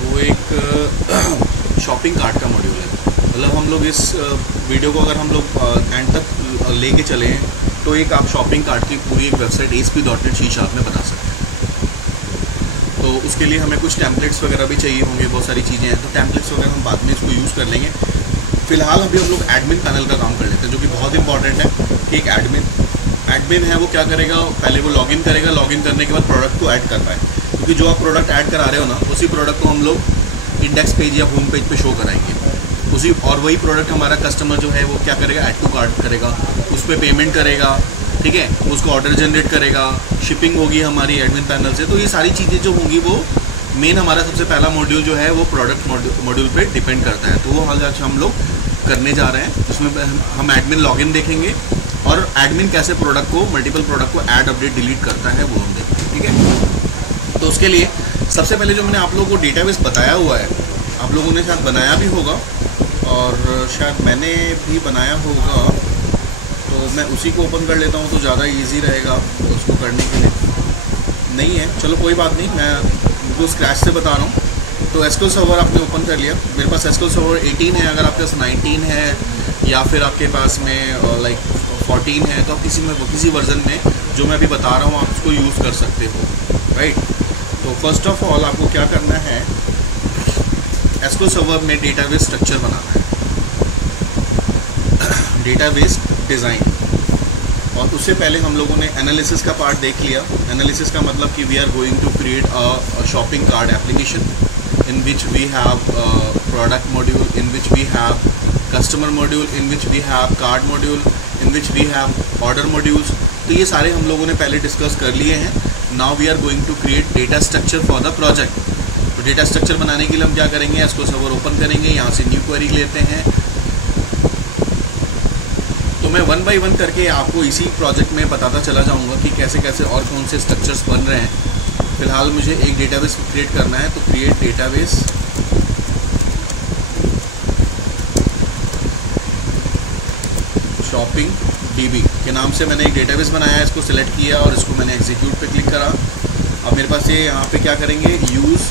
वो एक shopping cart का मॉड्यूल है। मतलब हम लोग इस वीडियो को अगर हम लोग एंड तक लेके चले तो एक आप शॉपिंग कार्ट की पूरी एक वेबसाइट ASP.NET C# में बना सकते हैं। तो उसके लिए हमें कुछ टैम्पलेट्स वगैरह भी चाहिए होंगे, बहुत सारी चीज़ें हैं। तो टैम्पलेट्स वगैरह हम बाद में इसको यूज़ कर लेंगे। फिलहाल अभी हम लोग एडमिन पैनल का काम कर लेते हैं, जो कि बहुत इंपॉर्टेंट है कि एक एडमिन है वो क्या करेगा, पहले वो लॉगिन करेगा, लॉगिन करने के बाद प्रोडक्ट को ऐड कर पाए, क्योंकि जो आप प्रोडक्ट ऐड करा रहे हो ना, उसी प्रोडक्ट को हम लोग इंडेक्स पेज या होम पेज पे शो कराएंगे उसी, और वही प्रोडक्ट हमारा कस्टमर जो है वो क्या करेगा, ऐड टू कार्ट करेगा, उस पर पेमेंट करेगा, ठीक है, उसको ऑर्डर जनरेट करेगा, शिपिंग होगी हमारी एडमिन पैनल से। तो ये सारी चीज़ें जो होंगी वो मेन हमारा सबसे पहला मॉड्यूल जो है वो प्रोडक्ट मॉड्यूल पे डिपेंड करता है। तो वो आज हम लोग करने जा रहे हैं। उसमें हम एडमिन लॉगिन देखेंगे और एडमिन कैसे प्रोडक्ट को, मल्टीपल प्रोडक्ट को ऐड, अपडेट, डिलीट करता है वो हम देखेंगे, ठीक है। तो उसके लिए सबसे पहले जो मैंने आप लोगों को डेटाबेस बताया हुआ है, आप लोगों ने शायद बनाया भी होगा और शायद मैंने भी बनाया होगा, तो मैं उसी को ओपन कर लेता हूँ तो ज़्यादा इजी रहेगा उसको करने के लिए। नहीं है, चलो कोई बात नहीं, मैं उनको स्क्रैच से बता रहा हूँ। तो SQL सर्वर आपने ओपन कर लिया। मेरे पास SQL सर्वर 18 है, अगर आपके पास 19 है या फिर आपके पास में लाइक 14 है तो आप किसी वर्जन में जो मैं अभी बता रहा हूँ आप उसको यूज़ कर सकते हो, राइट। तो फर्स्ट ऑफ ऑल आपको क्या करना है, SQL सर्वर में डेटाबेस स्ट्रक्चर बनाना है, डेटाबेस डिज़ाइन। और उससे पहले हम लोगों ने एनालिसिस का पार्ट देख लिया। एनालिसिस का मतलब कि we are going to create a shopping card application in which we have product module, in which we have customer module, in which we have card module, in which we have order modules। तो ये सारे हम लोगों ने पहले discuss कर लिए हैं। Now we are going to create data structure for the project। तो डेटा स्ट्रक्चर बनाने के लिए हम क्या करेंगे, इसको सर्वर ओपन करेंगे, यहाँ से न्यू क्वेरी लेते हैं। तो मैं 1 बाई 1 करके आपको इसी प्रोजेक्ट में बताता चला जाऊँगा कि कैसे कैसे और कौन से स्ट्रक्चर्स बन रहे हैं। फिलहाल मुझे एक डेटाबेस क्रिएट करना है, तो क्रिएट डेटाबेस, शॉपिंग DB के नाम से मैंने एक डेटाबेस बनाया है। इसको सिलेक्ट किया और इसको मैंने एग्जीक्यूट पे क्लिक करा। अब मेरे पास ये यहाँ पे क्या करेंगे, यूज़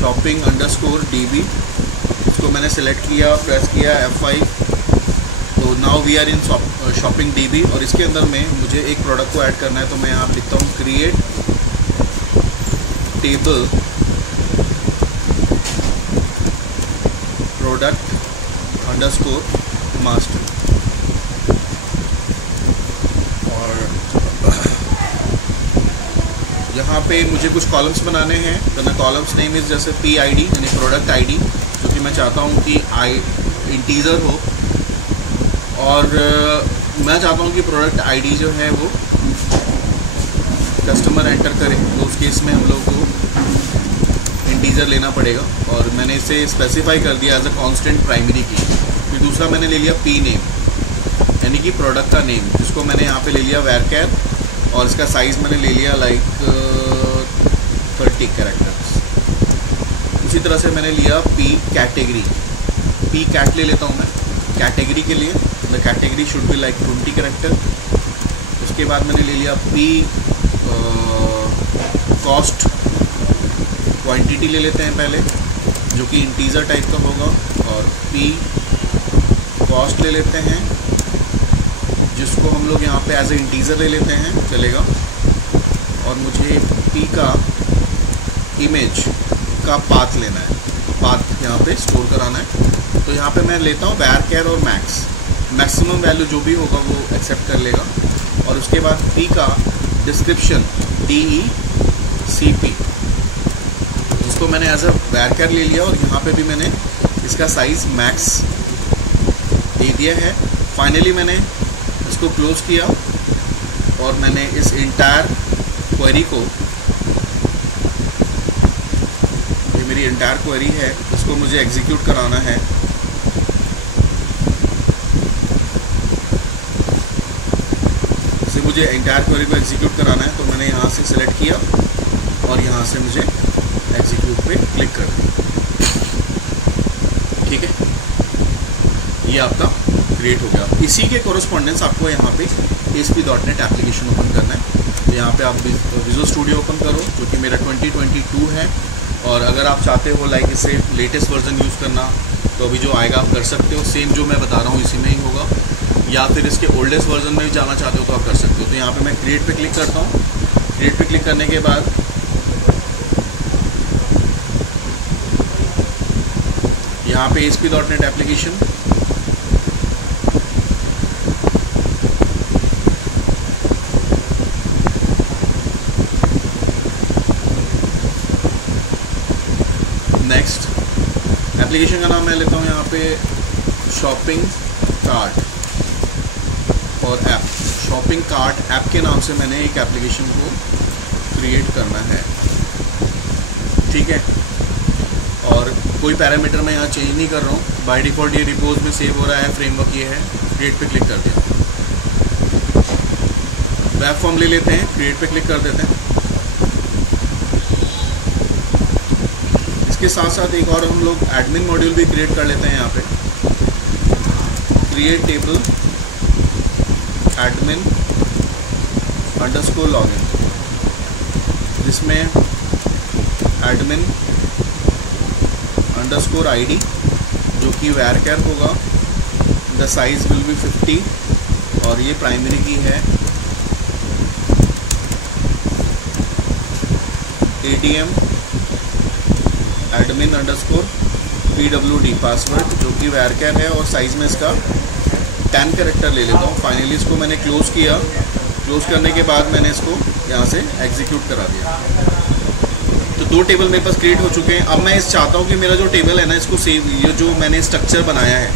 शॉपिंग अंडरस्कोर DB, इसको मैंने सेलेक्ट किया, प्रेस किया F5। तो now we are in shopping DB और इसके अंदर में मुझे एक प्रोडक्ट को ऐड करना है। तो मैं यहाँ लिखता हूँ create table product underscore master. और यहाँ पे मुझे कुछ कॉलम्स बनाने हैं। तो मैं कॉलम्स नेम इज़ जैसे PID यानी प्रोडक्ट ID, जो कि मैं चाहता हूँ कि इंटीजर हो, और मैं चाहता हूँ कि प्रोडक्ट ID जो है वो कस्टमर एंटर करे। तो उस केस में हम लोग को इंटीजर लेना पड़ेगा और मैंने इसे स्पेसिफाई कर दिया एज अ कांस्टेंट प्राइमरी की। फिर दूसरा मैंने ले लिया P नेम यानी कि प्रोडक्ट का नेम, जिसको मैंने यहाँ पे ले लिया varchar, और इसका साइज़ मैंने ले लिया लाइक 30 कैरेक्टर्स। उसी तरह से मैंने लिया P कैटेगरी, P कैट ले लेता हूँ मैं कैटेगरी के लिए। The category should be like 20 character. उसके बाद मैंने ले लिया P कॉस्ट, क्वांटिटी ले लेते हैं पहले, जो कि इंटीजर टाइप का होगा, और P कॉस्ट ले लेते हैं, जिसको हम लोग यहाँ पे एज ए इंटीजर ले लेते हैं, चलेगा। और मुझे P का इमेज का पाथ लेना है, पाथ यहाँ पे स्टोर कराना है। तो यहाँ पे मैं लेता हूँ varchar और मैक्सिमम वैल्यू जो भी होगा वो एक्सेप्ट कर लेगा। और उसके बाद P का डिस्क्रिप्शन DECP, जिसको मैंने एज अ varchar ले लिया, और यहाँ पे भी मैंने इसका साइज़ मैक्स दे दिया है। फाइनली मैंने इसको क्लोज किया और मैंने इस इंटायर क्वेरी को, ये मेरी इंटायर क्वेरी है, इसको मुझे एग्जीक्यूट कराना है। मुझे इंटायर क्वेरी को एग्जीक्यूट कराना है, तो मैंने यहाँ से सिलेक्ट किया और यहाँ से मुझे एग्जीक्यूट पे क्लिक कर दिया, ठीक है। ये आपका क्रिएट हो गया। इसी के कोरस्पॉन्डेंस आपको यहाँ पे ASP.NET एप्लीकेशन ओपन करना है। यहाँ पे आप विजुअल स्टूडियो ओपन करो, जो कि मेरा 2022 है। और अगर आप चाहते हो लाइक इससे लेटेस्ट वर्जन यूज़ करना, तो अभी जो आएगा आप कर सकते हो। सेम जो मैं बता रहा हूँ इसी में ही होगा, या फिर इसके ओल्डेस्ट वर्जन में भी जाना चाहते हो तो आप कर सकते हो। तो यहाँ पे मैं क्रिएट पे क्लिक करता हूँ। क्रिएट पे क्लिक करने के बाद यहाँ पे ASP.NET एप्लीकेशन, नेक्स्ट एप्लीकेशन का नाम मैं लेता हूँ यहाँ पे शॉपिंग कार्ट और ऐप। शॉपिंग कार्ट ऐप के नाम से मैंने एक एप्लीकेशन को क्रिएट करना है, ठीक है। और कोई पैरामीटर मैं यहाँ चेंज नहीं कर रहा हूँ, बाय डिफ़ॉल्ट ये रिपोज में सेव हो रहा है, फ्रेमवर्क ये है। क्रिएट पे क्लिक कर दिया। वेब फॉर्म ले लेते हैं, क्रिएट पे क्लिक कर देते हैं। इसके साथ साथ एक और हम लोग एडमिन मॉड्यूल भी क्रिएट कर लेते हैं यहाँ पे। Create table admin underscore login, जिसमें एडमिन अंडरस्कोर ID जो कि varchar होगा, द साइज विल बी 50 और ये प्राइमरी की है। ADM admin underscore PWD password जो कि varchar है और साइज़ में इसका 10 कैरेक्टर ले लेता हूँ। फाइनली इसको मैंने क्लोज़ किया। क्लोज़ करने के बाद मैंने इसको यहाँ से एग्जीक्यूट करा दिया। तो 2 टेबल मेरे पास क्रिएट हो चुके हैं। अब मैं इस चाहता हूँ कि मेरा जो टेबल है ना, इसको सेव, ये जो मैंने स्ट्रक्चर बनाया है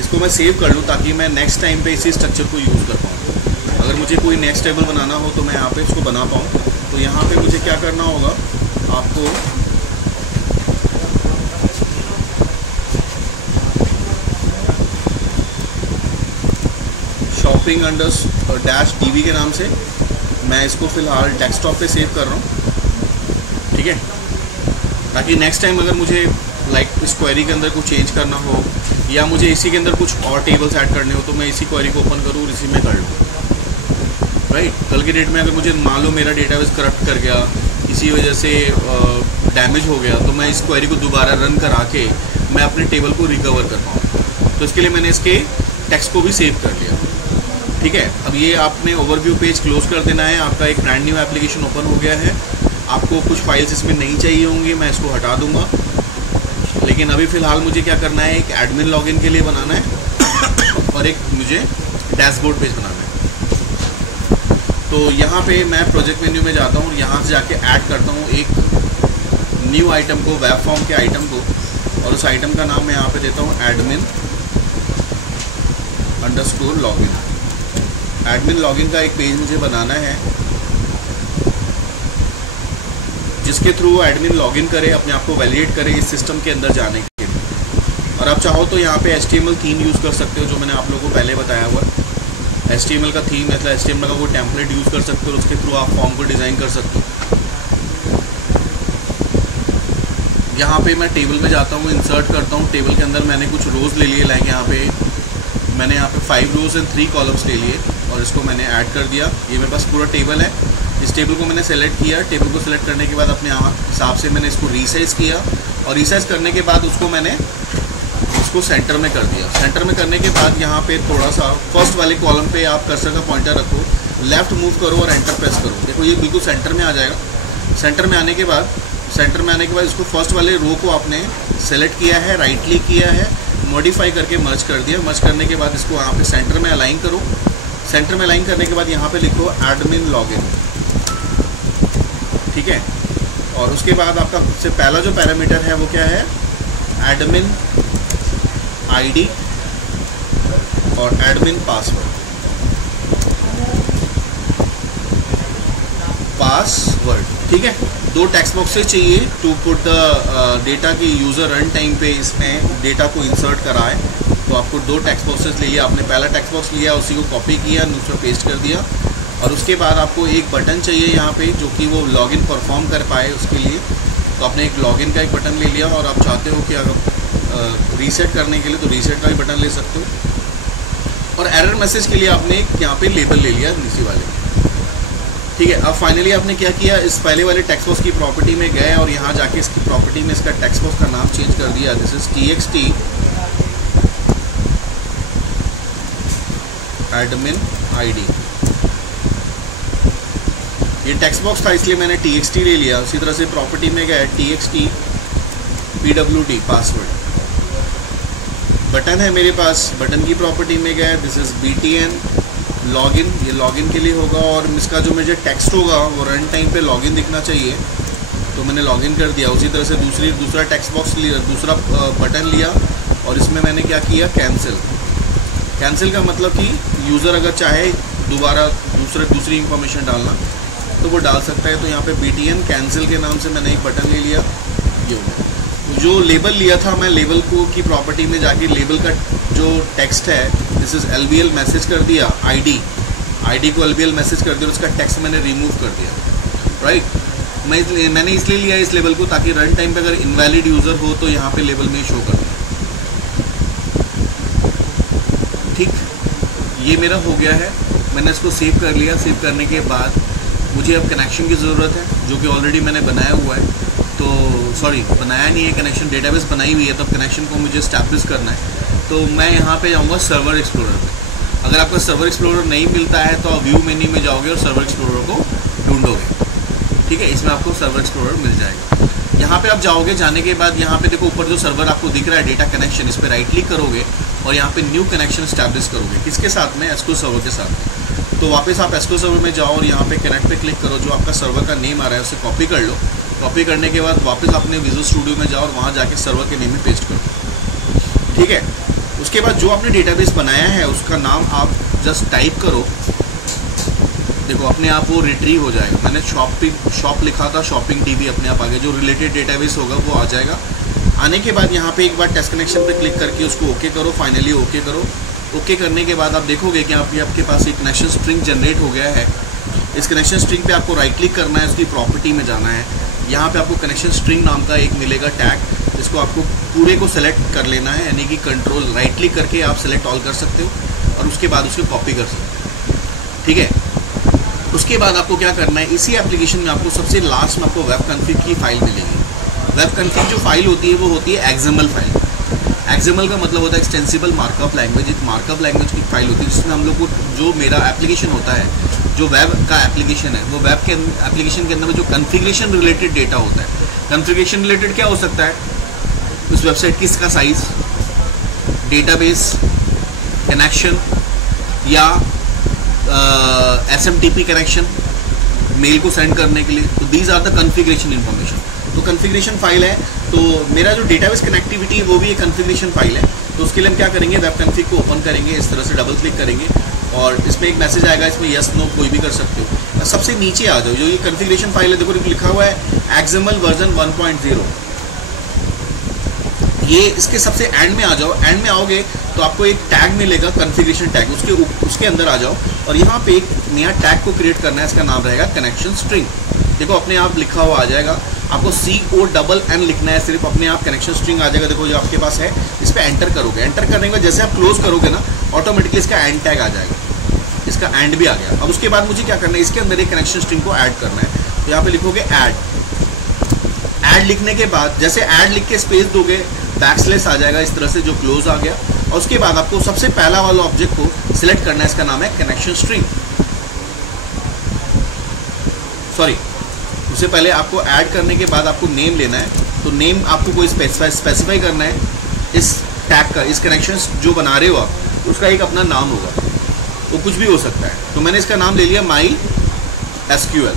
इसको मैं सेव कर लूँ, ताकि मैं नेक्स्ट टाइम पे इसी स्ट्रक्चर को यूज़ कर पाऊँ। अगर मुझे कोई नेक्स्ट टेबल बनाना हो तो मैं यहाँ पे इसको बना पाऊँ। तो यहाँ पे मुझे क्या करना होगा, आपको शॉपिंग -DB के नाम से मैं इसको फ़िलहाल डेस्कटॉप पे सेव कर रहा हूँ, ठीक है। ताकि नेक्स्ट टाइम अगर मुझे लाइक इस क्वेरी के अंदर कुछ चेंज करना हो या मुझे इसी के अंदर कुछ और टेबल्स ऐड करने हो तो मैं इसी क्वेरी को ओपन करूँ और इसी में कर लूँ, राइट। कल के डेट में अगर मुझे मान लो मेरा डेटाबेस करप्ट कर गया, इसी वजह से डैमेज हो गया, तो मैं इस क्वेरी को दोबारा रन करा के मैं अपने टेबल को रिकवर कर पाऊँ। तो इसके लिए मैंने इसके टेक्स्ट को भी सेव कर लिया, ठीक है। अब ये आपने ओवरव्यू पेज क्लोज कर देना है। आपका एक ब्रांड न्यू एप्लीकेशन ओपन हो गया है। आपको कुछ फाइल्स इसमें नहीं चाहिए होंगी, मैं इसको हटा दूंगा। लेकिन अभी फ़िलहाल मुझे क्या करना है, एक एडमिन लॉगिन के लिए बनाना है और एक मुझे डैशबोर्ड पेज बनाना है। तो यहाँ पे मैं प्रोजेक्ट मेन्यू में जाता हूँ, यहाँ से जाके ऐड करता हूँ एक न्यू आइटम को, वेब फॉर्म के आइटम को, और उस आइटम का नाम मैं यहाँ पे देता हूँ admin underscore login. Admin login का एक पेज मुझे बनाना है जिसके थ्रू एडमिन लॉगिन करे, अपने आप को वैलिडेट करे इस सिस्टम के अंदर जाने के लिए। और आप चाहो तो यहाँ पे HTML थीम यूज़ कर सकते हो, जो मैंने आप लोगों को पहले बताया हुआ। HTML का थीम मतलब HTML का कोई टेम्पलेट यूज़ कर सकते हो, उसके थ्रू आप फॉर्म को डिज़ाइन कर सकते हो। यहाँ पे मैं टेबल में जाता हूँ, इंसर्ट करता हूँ। टेबल के अंदर मैंने कुछ रोज़ ले लिए, लाइक यहाँ पे मैंने यहाँ पे 5 रोज़ एंड 3 कॉलम्स ले लिए और इसको मैंने ऐड कर दिया। ये मेरे पास पूरा टेबल है। इस टेबल को मैंने सेलेक्ट किया। टेबल को सेलेक्ट करने के बाद अपने हिसाब से मैंने इसको रीसाइज़ किया और रीसाइज़ करने के बाद उसको मैंने इसको सेंटर में कर दिया। सेंटर में करने के बाद यहाँ पे थोड़ा सा फर्स्ट वाले कॉलम पे आप कर्सर का पॉइंटर रखो, लेफ़्ट मूव करो और एंटर प्रेस करो। देखो ये बिल्कुल सेंटर में आ जाएगा। सेंटर में आने के बाद इसको फर्स्ट वाले रो को आपने सेलेक्ट किया है, राइट क्लिक किया है, मॉडिफाई करके मर्ज कर दिया। मर्ज करने के बाद इसको यहाँ पे सेंटर में अलाइन करो। सेंटर में अलाइन करने के बाद यहाँ पे लिखो एडमिन लॉगिन, ठीक है। और उसके बाद आपका सबसे पहला जो पैरामीटर है वो क्या है, एडमिन ID और एडमिन पासवर्ड। ठीक है। 2 टेक्स्ट बॉक्सेस चाहिए टू पुट द डेटा की यूज़र रन टाइम पे इसमें डेटा को इंसर्ट कराए। तो आपको 2 टेक्स्ट बॉक्सेस लिए। आपने पहला टेक्स्ट बॉक्स लिया, उसी को कॉपी किया, दूसरा पेस्ट कर दिया। और उसके बाद आपको एक बटन चाहिए यहाँ पे जो कि वो लॉगिन परफॉर्म कर पाए उसके लिए। तो आपने एक लॉगिन का एक बटन ले लिया और आप चाहते हो कि अगर रीसेट करने के लिए तो रीसेट का भी बटन ले सकते हो। और एरर मैसेज के लिए आपने यहाँ पे लेबल ले लिया नीचे वाले। ठीक है, अब फाइनली आपने क्या किया, इस पहले वाले टेक्स्ट बॉक्स की प्रॉपर्टी में गए और यहाँ जाके इसकी प्रॉपर्टी में इसका टेक्स्ट बॉक्स का नाम चेंज कर दिया, this is txt admin id। ये टेक्स्ट बॉक्स था इसलिए मैंने txt ले लिया। उसी तरह से प्रॉपर्टी में गए txt pwd पासवर्ड, बटन है मेरे पास, बटन की प्रॉपर्टी में गए, दिस इज btn लॉगिन, ये लॉगिन के लिए होगा और इसका जो मुझे टेक्स्ट होगा वो रन टाइम पे लॉगिन दिखना चाहिए, तो मैंने लॉगिन कर दिया। उसी तरह से दूसरा टेक्स्ट बॉक्स लिया, दूसरा बटन लिया और इसमें मैंने क्या किया, कैंसिल। कैंसिल का मतलब कि यूज़र अगर चाहे दोबारा दूसरी इंफॉर्मेशन डालना तो वो डाल सकता है। तो यहाँ पे btn कैंसिल के नाम से मैंने एक बटन ले लिया। ये जो लेबल लिया था मैं, लेबल को की प्रॉपर्टी में जाके लेबल का जो टेक्स्ट है, दिस इज LBL मैसेज कर दिया, ID को LBL मैसेज कर दिया और उसका टेक्स्ट मैंने रिमूव कर दिया, राइट। मैंने इसलिए लिया इस लेबल को ताकि रन टाइम पे अगर इनवैलिड यूज़र हो तो यहाँ पे लेबल में शो कर दे। ठीक, ये मेरा हो गया है, मैंने इसको सेव कर लिया। सेव करने के बाद मुझे अब कनेक्शन की ज़रूरत है जो कि ऑलरेडी मैंने बनाया हुआ है, तो सॉरी बनाया नहीं है, कनेक्शन डेटाबेस बनाई हुई है, तब कनेक्शन को मुझे एस्टैब्लिश करना है। तो मैं यहाँ पे जाऊँगा सर्वर एक्सप्लोरर पे। अगर आपका सर्वर एक्सप्लोरर नहीं मिलता है तो आप व्यू मेन्यू में जाओगे और सर्वर एक्सप्लोरर को ढूंढोगे, ठीक है। इसमें आपको सर्वर एक्सप्लोरर मिल जाएगा। यहाँ पे आप जाओगे, जाने के बाद यहाँ पे देखो ऊपर जो सर्वर आपको दिख रहा है डेटा कनेक्शन, इस पर राइट क्लिक करोगे और यहाँ पे न्यू कनेक्शन एस्टैब्लिश करोगे। किसके साथ में, एस्को सर्वर के साथ। तो वापस आप एस्को सर्वर में जाओ और यहाँ पे कनेक्ट पे क्लिक करो, जो आपका सर्वर का नेम आ रहा है उसे कॉपी कर लो। कॉपी करने के बाद वापस अपने विजुअल स्टूडियो में जाओ और वहाँ जाके सर्वर के नेम में पेस्ट करो, ठीक है। उसके बाद जो आपने डेटाबेस बनाया है उसका नाम आप जस्ट टाइप करो, देखो अपने आप वो रिट्रीव हो जाएगा। मैंने शॉप लिखा था, शॉपिंग DB अपने आप आगे जो रिलेटेड डेटाबेस होगा वो आ जाएगा। आने के बाद यहाँ पे एक बार टेस्ट कनेक्शन पे क्लिक करके उसको ओके करो, फाइनली ओके करो। ओके करने के बाद आप देखोगे कि आपके पास एक कनेक्शन स्ट्रिंग जनरेट हो गया है। इस कनेक्शन स्ट्रिंग पे आपको राइट क्लिक करना है, उसकी प्रॉपर्टी में जाना है। यहाँ पे आपको कनेक्शन स्ट्रिंग नाम का एक मिलेगा टैग, जिसको आपको पूरे को सेलेक्ट कर लेना है, यानी कि कंट्रोल राइट क्लिक करके आप सेलेक्ट ऑल कर सकते हो और उसके बाद उसको कॉपी कर सकते हो, ठीक है। उसके बाद आपको क्या करना है, इसी एप्लीकेशन में आपको सबसे लास्ट में आपको वेब कॉन्फ़िग की फाइल मिलेगी। वेब कॉन्फ़िग जो फाइल होती है वो होती है XML फाइल। XML का मतलब होता है एक्सटेंसिबल मार्कअप लैंग्वेज। एक मार्कअप लैंग्वेज की फाइल होती है जिसमें हम लोग को जो मेरा एप्लीकेशन होता है, जो वेब का एप्लीकेशन है, वो वेब के एप्लीकेशन के अंदर में जो कॉन्फ़िगरेशन रिलेटेड डेटा होता है। कॉन्फ़िगरेशन रिलेटेड क्या हो सकता है, उस वेबसाइट की इसका साइज़, डेटाबेस, कनेक्शन या SMTP कनेक्शन मेल को सेंड करने के लिए। तो these are the configuration information. तो कॉन्फ़िगरेशन फाइल है, तो मेरा जो डेटाबेस कनेक्टिविटी है वो भी एक कॉन्फ़िगरेशन फाइल है। तो उसके लिए हम क्या करेंगे, वेब कॉन्फ़िग को ओपन करेंगे, इस तरह से डबल क्लिक करेंगे और इसमें एक मैसेज आएगा, इसमें यस नो कोई भी कर सकते हो। सबसे नीचे आ जाओ, जो ये कॉन्फ़िगरेशन फाइल है, देखो लिखा हुआ है XML वर्जन 1.0। ये इसके सबसे एंड में आ जाओ। एंड में आओगे तो आपको एक टैग मिलेगा, कॉन्फ़िगरेशन टैग, उसके अंदर आ जाओ और यहाँ पे एक नया टैग को क्रिएट करना है। इसका नाम रहेगा कनेक्शन स्ट्रिंग। देखो अपने आप लिखा हुआ आ जाएगा, आपको CONN लिखना है, सिर्फ अपने आप कनेक्शन स्ट्रिंग आ जाएगा। देखो जो आपके पास है, इस पर एंटर करोगे, एंटर करने के बाद जैसे आप क्लोज करोगे ना, ऑटोमेटिकली इसका एंड टैग आ जाएगा। इसका एंड भी आ गया। अब उसके बाद मुझे क्या करना है, इसके अंदर एक कनेक्शन स्ट्रिंग को ऐड करना है। तो यहाँ पे लिखोगे ऐड लिखने के बाद जैसे ऐड लिख के स्पेस दोगे, बैकस्लैश आ जाएगा इस तरह से, जो क्लोज आ गया। और उसके बाद आपको सबसे पहला वाला ऑब्जेक्ट को सिलेक्ट करना है, इसका नाम है कनेक्शन स्ट्रिंग। सॉरी, उससे पहले आपको ऐड करने के बाद आपको नेम लेना है। तो नेम आपको कोई स्पेसिफाई करना है इस टैग का। इस कनेक्शन जो बना रहे हो आप, उसका एक अपना नाम होगा, वो कुछ भी हो सकता है। तो मैंने इसका नाम ले लिया MySQL।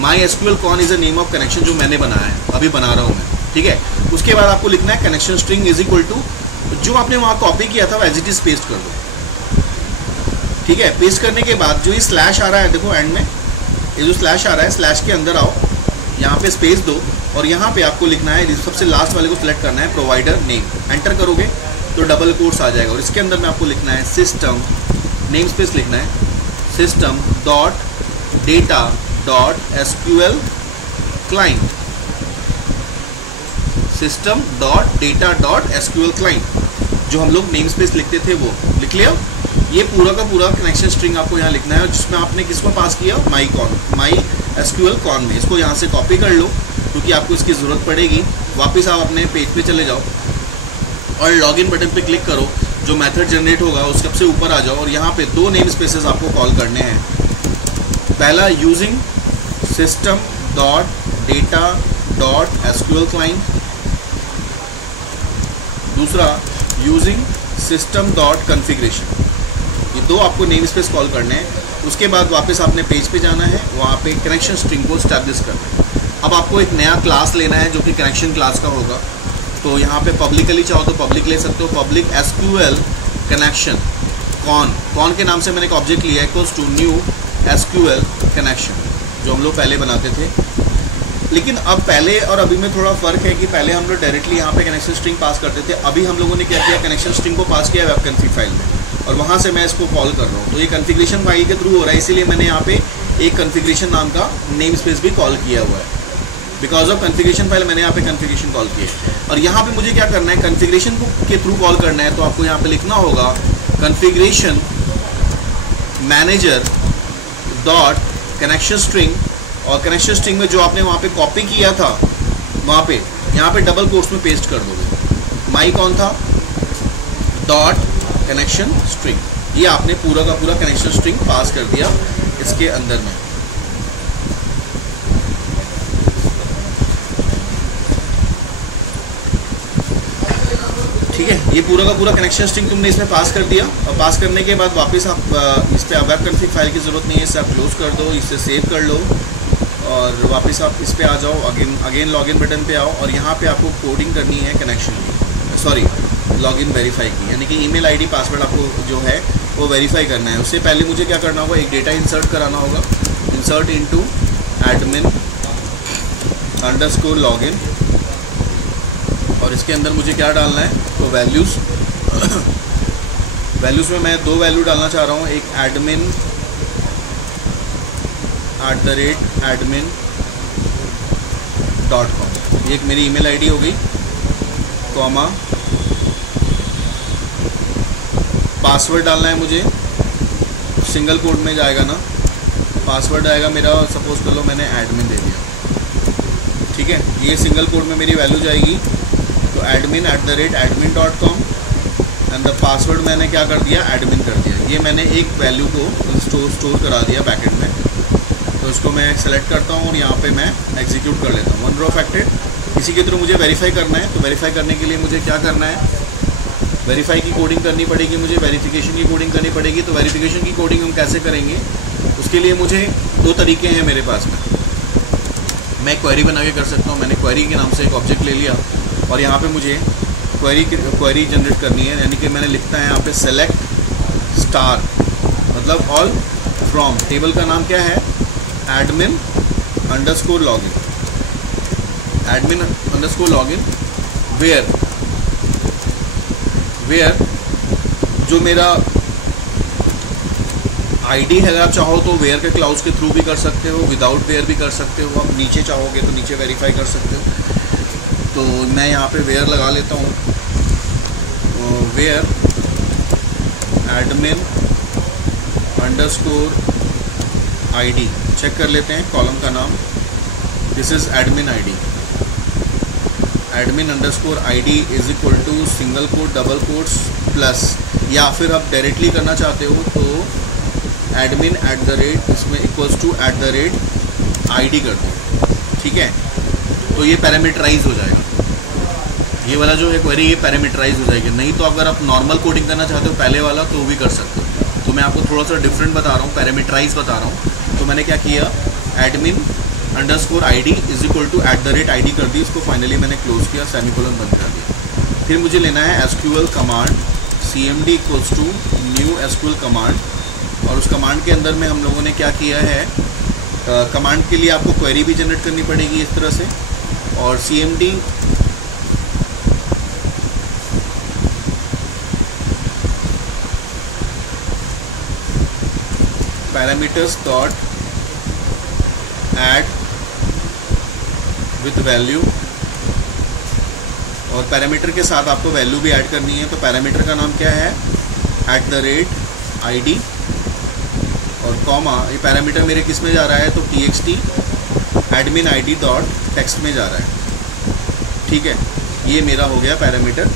MySQL कौन is the name of connection जो मैंने बनाया है, अभी बना रहा हूँ मैं, ठीक है। उसके बाद आपको लिखना है connection string is equal to, जो आपने वहाँ कॉपी किया था वो एज इट इज पेस्ट कर दो, ठीक है। पेस्ट करने के बाद जो ये स्लैश आ रहा है, देखो एंड में ये जो स्लैश आ रहा है, स्लैश के अंदर आओ, यहाँ पे स्पेस दो और यहाँ पे आपको लिखना है, सबसे लास्ट वाले को सिलेक्ट करना है, प्रोवाइडर नेम। एंटर करोगे तो डबल कोट्स आ जाएगा और इसके अंदर में आपको लिखना है सिस्टम, नेम स्पेस लिखना है system dot data dot SQL client, system dot data dot SQL client. जो हम लोग नेम स्पेस लिखते थे वो लिख लिया। ये पूरा का पूरा कनेक्शन स्ट्रिंग आपको यहाँ लिखना है, और जिसमें आपने किसको पास किया, माई एसक्यूएल कॉन में। इसको यहाँ से कॉपी कर लो क्योंकि आपको इसकी ज़रूरत पड़ेगी। वापस आप अपने पेज पे चले जाओ और लॉगिन बटन पे क्लिक करो, जो मेथड जनरेट होगा उस सबसे ऊपर आ जाओ, और यहाँ पे 2 नेम स्पेसेस आपको कॉल करने हैं। पहला using system dot data dot SQL client, दूसरा यूजिंग सिस्टम डॉट कन्फिग्रेशन। ये 2 आपको नेम स्पेस कॉल करने हैं। उसके बाद वापस आपने पेज पे जाना है, वहाँ पे कनेक्शन स्ट्रिंग को स्टैब्लिश करना है। अब आपको एक नया क्लास लेना है जो कि कनेक्शन क्लास का होगा। तो यहाँ पे पब्लिकली चाहो तो पब्लिक ले सकते हो, पब्लिक एसक्यूएल कनेक्शन कॉन के नाम से मैंने एक ऑब्जेक्ट लिया है, equals to new SQL connection, जो हम लोग पहले बनाते थे। लेकिन अब पहले और अभी में थोड़ा फ़र्क है कि पहले हम लोग डायरेक्टली यहाँ पे कनेक्शन स्ट्रिंग पास करते थे। अभी हम लोगों ने क्या किया, कनेक्शन स्ट्रिंग को पास किया वेब कॉन्फ़िग फाइल में, और वहाँ से मैं इसको कॉल कर रहा हूँ। तो ये कॉन्फ़िगरेशन फाइल के थ्रू हो रहा है, इसीलिए मैंने यहाँ पे एक कॉन्फ़िगरेशन नाम का नेम स्पेस भी कॉल किया हुआ है। बिकॉज ऑफ कॉन्फ़िगरेशन फाइल मैंने यहाँ पे कॉन्फ़िगरेशन कॉल किया है। और यहाँ पे मुझे क्या करना है, कॉन्फ़िगरेशन के थ्रू कॉल करना है। तो आपको यहाँ पे लिखना होगा configuration manager dot connection string, और कनेक्शन स्ट्रिंग में जो आपने वहाँ पे कॉपी किया था वहाँ पे यहाँ पे डबल कोट्स में पेस्ट कर दोगे। माई कौन था, डॉट कनेक्शन स्ट्रिंग। ये आपने पूरा का पूरा कनेक्शन स्ट्रिंग पास कर दिया इसके अंदर में। ठीक है, ये पूरा का पूरा कनेक्शन स्ट्रिंग तुमने इसमें पास कर दिया। और पास करने के बाद वापस आप इस पर वेब कॉन्फ़िग फाइल की ज़रूरत नहीं है, इसे आप क्लोज कर दो, इसे सेव कर लो, और वापस आप इस पे आ जाओ, अगेन लॉगिन बटन पे आओ, और यहाँ पे आपको कोडिंग करनी है कनेक्शन की, सॉरी लॉगिन वेरीफाई की, यानी कि ईमेल आईडी पासवर्ड आपको जो है वो वेरीफाई करना है। उससे पहले मुझे क्या करना होगा, एक डेटा इंसर्ट कराना होगा, insert into admin underscore login, और इसके अंदर मुझे क्या डालना है, तो वैल्यूज़ वैल्यूज़ में मैं 2 वैल्यू डालना चाह रहा हूँ, एक एडमिन @admin.com, ये एक मेरी ईमेल आईडी हो गई, कॉमा पासवर्ड डालना है मुझे, सिंगल कोड में जाएगा ना, पासवर्ड आएगा मेरा, सपोज कर लो मैंने एडमिन दे दिया, ठीक है। ये सिंगल कोड में मेरी वैल्यू जाएगी, तो admin@admin.com, एंड द पासवर्ड मैंने क्या कर दिया, एडमिन कर दिया। ये मैंने एक वैल्यू को स्टोर करा दिया बैकेंड में। तो इसको मैं सेलेक्ट करता हूँ और यहाँ पे मैं एग्जीक्यूट कर लेता हूँ। वन रो फैक्टेड, इसी के थ्रू मुझे वेरीफाई करना है। तो वेरीफाई करने के लिए मुझे क्या करना है, वेरीफाई की कोडिंग करनी पड़ेगी, मुझे वेरिफिकेशन की कोडिंग करनी पड़ेगी। तो वेरिफिकेशन की कोडिंग हम कैसे करेंगे, उसके लिए मुझे 2 तरीके हैं मेरे पास में। मैं क्वेरी बना के कर सकता हूँ। मैंने क्वेरी के नाम से एक ऑब्जेक्ट ले लिया और यहाँ पे मुझे क्वेरी जनरेट करनी है, यानी कि मैंने लिखना है यहाँ पे सेलेक्ट स्टार, मतलब ऑल फ्रॉम, टेबल का नाम क्या है, admin underscore login, admin underscore login, where जो मेरा आईडी है, अगर आप चाहो तो वेयर के क्लाउज के थ्रू भी कर सकते हो, विदाउट वेयर भी कर सकते हो। आप नीचे चाहोगे तो नीचे वेरीफाई कर सकते हो। तो मैं यहाँ पे वेयर लगा लेता हूँ, where admin underscore ID, check कर लेते हैं कॉलम का नाम, this is admin ID, admin underscore ID is equal to single quote double quotes plus, या फिर आप डायरेक्टली करना चाहते हो तो एडमिन @ इसमें इक्वल्स टू @ID कर दो, ठीक है। तो ये पैरामीटराइज हो जाएगा, ये वाला जो है क्वेरी ये पैरामीटराइज हो जाएगी। नहीं तो अगर आप नॉर्मल कोडिंग करना चाहते हो पहले वाला तो भी कर सकते हो। तो मैं आपको थोड़ा सा डिफरेंट बता रहा हूँ, पैरामीटराइज बता रहा हूँ। तो मैंने क्या किया, admin underscore ID is equal to @ID कर दी, इसको फाइनली मैंने क्लोज किया, सेमीकोलन बंद कर दिया। फिर मुझे लेना है SQL command, CMD equals to new SQL command, और उस कमांड के अंदर में हम लोगों ने क्या किया है, कमांड के लिए आपको क्वेरी भी जनरेट करनी पड़ेगी इस तरह से, और CMD parameters dot add with value, और पैरामीटर के साथ आपको वैल्यू भी ऐड करनी है। तो पैरामीटर का नाम क्या है, @id और कॉमा, ये पैरामीटर मेरे किस में जा रहा है, तो txt admin id dot text में जा रहा है। ठीक है, ये मेरा हो गया पैरामीटर।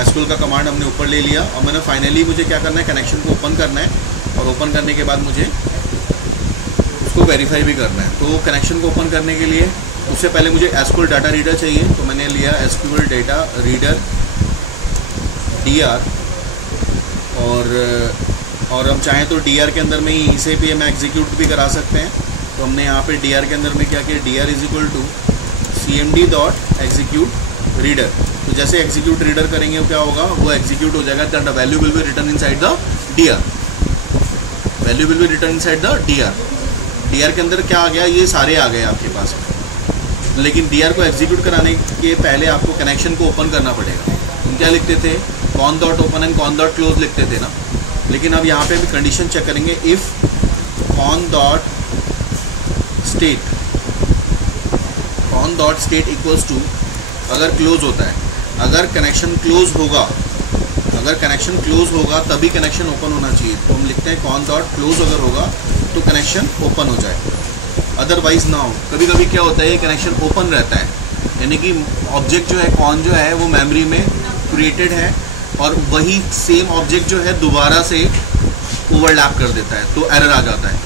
एसक्यूएल का कमांड हमने ऊपर ले लिया और मैंने फाइनली मुझे क्या करना है, कनेक्शन को ओपन करना है और ओपन करने के बाद मुझे उसको वेरीफाई भी करना है। तो कनेक्शन को ओपन करने के लिए उससे पहले मुझे एसक्यूएल डाटा रीडर चाहिए, तो मैंने लिया एसक्यूएल डाटा रीडर dr और हम चाहें तो dr के अंदर में ही इसे भी हम एग्जीक्यूट भी करा सकते हैं। तो हमने यहाँ पे dr के अंदर में क्या किया, dr is equal to cmd dot execute reader. तो जैसे एग्जीक्यूट रीडर करेंगे वो क्या होगा, वो एग्जीक्यूट हो जाएगा, the value will be return inside the dr, value will be return inside the dr। dr के अंदर क्या आ गया, ये सारे आ गए आपके पास, लेकिन dr को एग्जीक्यूट कराने के पहले आपको कनेक्शन को ओपन करना पड़ेगा। हम क्या लिखते थे, con dot open and con dot close लिखते थे ना, लेकिन अब यहाँ पे भी कंडीशन चेक करेंगे, if con dot state equals to, अगर क्लोज होता है, अगर कनेक्शन क्लोज होगा तभी कनेक्शन ओपन होना चाहिए। तो हम लिखते हैं कॉन डॉट क्लोज अगर होगा तो कनेक्शन ओपन हो जाए, अदरवाइज ना हो। कभी कभी क्या होता है, ये कनेक्शन ओपन रहता है, यानी कि ऑब्जेक्ट जो है कॉन जो है वो मेमोरी में क्रिएटेड है और वही सेम ऑब्जेक्ट जो है दोबारा से ओवरलैप कर देता है, तो एरर आ जाता है,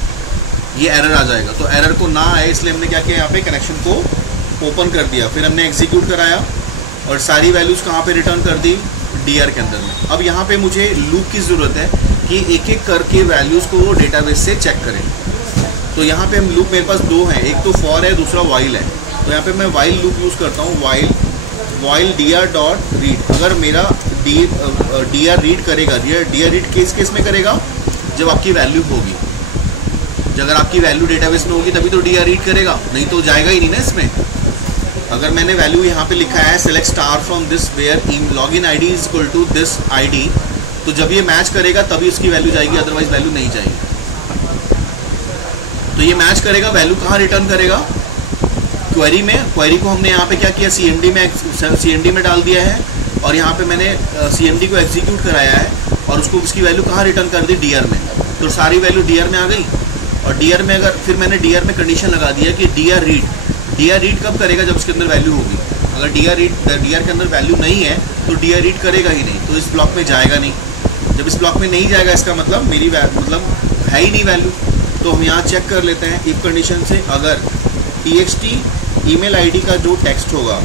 ये एरर आ जाएगा। तो एरर को ना आए इसलिए हमने क्या किया, यहाँ पे कनेक्शन को ओपन कर दिया, फिर हमने एग्जीक्यूट कराया और सारी वैल्यूज़ कहाँ पे रिटर्न कर दी, dr के अंदर में। अब यहाँ पे मुझे लूप की ज़रूरत है कि एक एक करके वैल्यूज़ को वो डेटाबेस से चेक करें। तो यहाँ पे हम लूप, मेरे पास दो हैं, एक तो फॉर है, दूसरा वाइल है। तो यहाँ पे मैं वाइल लूप यूज़ करता हूँ, वाइल dr डॉट रीड। अगर मेरा dr रीड करेगा, dr रीड किस में करेगा, जब आपकी वैल्यू होगी, अगर आपकी वैल्यू डेटाबेस में होगी तभी तो dr रीड करेगा, नहीं तो जाएगा ही नहीं ना इसमें। अगर मैंने वैल्यू यहाँ पे लिखा है select star from this where login id is equal to this id, तो जब ये मैच करेगा तभी उसकी वैल्यू जाएगी, अदरवाइज वैल्यू नहीं जाएगी। तो ये मैच करेगा, वैल्यू कहाँ रिटर्न करेगा, क्वेरी में। क्वेरी को हमने यहाँ पे क्या किया, cmd में डाल दिया है और यहाँ पे मैंने cmd को एग्जीक्यूट कराया है और उसको उसकी वैल्यू कहाँ रिटर्न कर दी, dr में। तो सारी वैल्यू dr में आ गई और dr में अगर फिर मैंने dr में कंडीशन लगा दिया कि dr रीड कब करेगा, जब उसके अंदर वैल्यू होगी। अगर dr के अंदर वैल्यू नहीं है तो dr रीड करेगा ही नहीं, तो इस ब्लॉक में जाएगा नहीं। जब इस ब्लॉक में नहीं जाएगा इसका मतलब मेरी मतलब है ही नहीं वैल्यू। तो हम यहाँ चेक कर लेते हैं इफ कंडीशन से, अगर txt ईमेल आईडी का जो टेक्स्ट होगा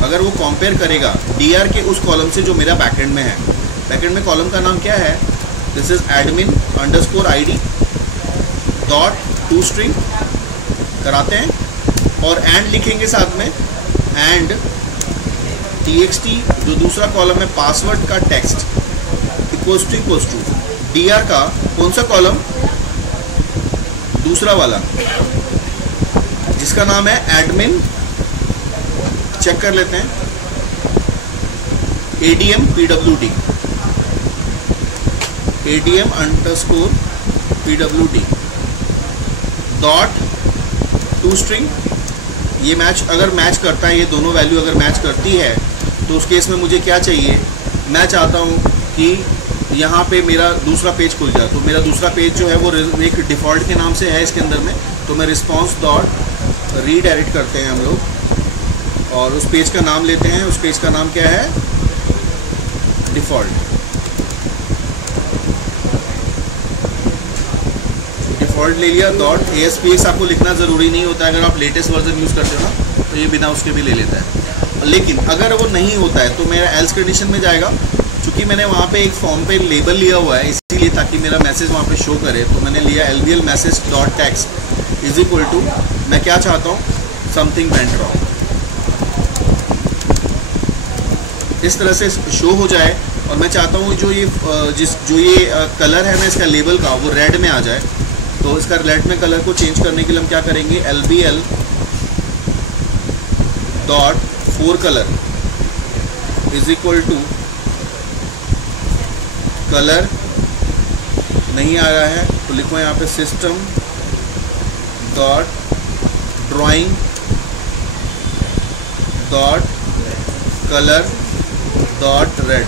अगर वो कंपेयर करेगा dr के उस कॉलम से जो मेरा बैकएंड में है, बैकएंड में कॉलम का नाम क्या है, this is admin _ id dot to string कराते हैं और एंड लिखेंगे साथ में, एंड txt जो दूसरा कॉलम है पासवर्ड का टेक्स्ट इक्वल्स टू dr का कौन सा कॉलम, दूसरा वाला जिसका नाम है एडमिन, चेक कर लेते हैं, adm pwd dot to string. ये मैच अगर मैच करता है, ये दोनों वैल्यू अगर मैच करती है तो उस केस में मुझे क्या चाहिए, मैं चाहता हूँ कि यहाँ पे मेरा दूसरा पेज खुल जाए। तो मेरा दूसरा पेज जो है वो एक डिफ़ॉल्ट के नाम से है इसके अंदर में, तो मैं रिस्पॉन्स डॉट रीड एडिट करते हैं हम लोग और उस पेज का नाम लेते हैं। उस पेज का नाम क्या है, डिफ़ॉल्ट ले लिया डॉट ASPX। आपको लिखना ज़रूरी नहीं होता है, अगर आप लेटेस्ट वर्जन यूज़ करते हो ना तो ये बिना उसके भी ले लेता है। लेकिन अगर वो नहीं होता है तो मेरा एल्स कंडीशन में जाएगा। चूँकि मैंने वहाँ पे एक फॉर्म पे लेबल लिया हुआ है इसीलिए ताकि मेरा मैसेज वहाँ पे शो करे, तो मैंने लिया LBL message dot text is equal to, मैं क्या चाहता हूँ, समथिंग वेंट रॉन्ग, इस तरह से शो हो जाए। और मैं चाहता हूँ जो ये कलर है ना इसका लेबल का वो रेड में आ जाए। तो इसका रेड में कलर को चेंज करने के लिए हम क्या करेंगे, LBL dot fore colour is equal to, colour नहीं आ रहा है तो लिखो यहाँ पे system dot drawing dot colour dot red.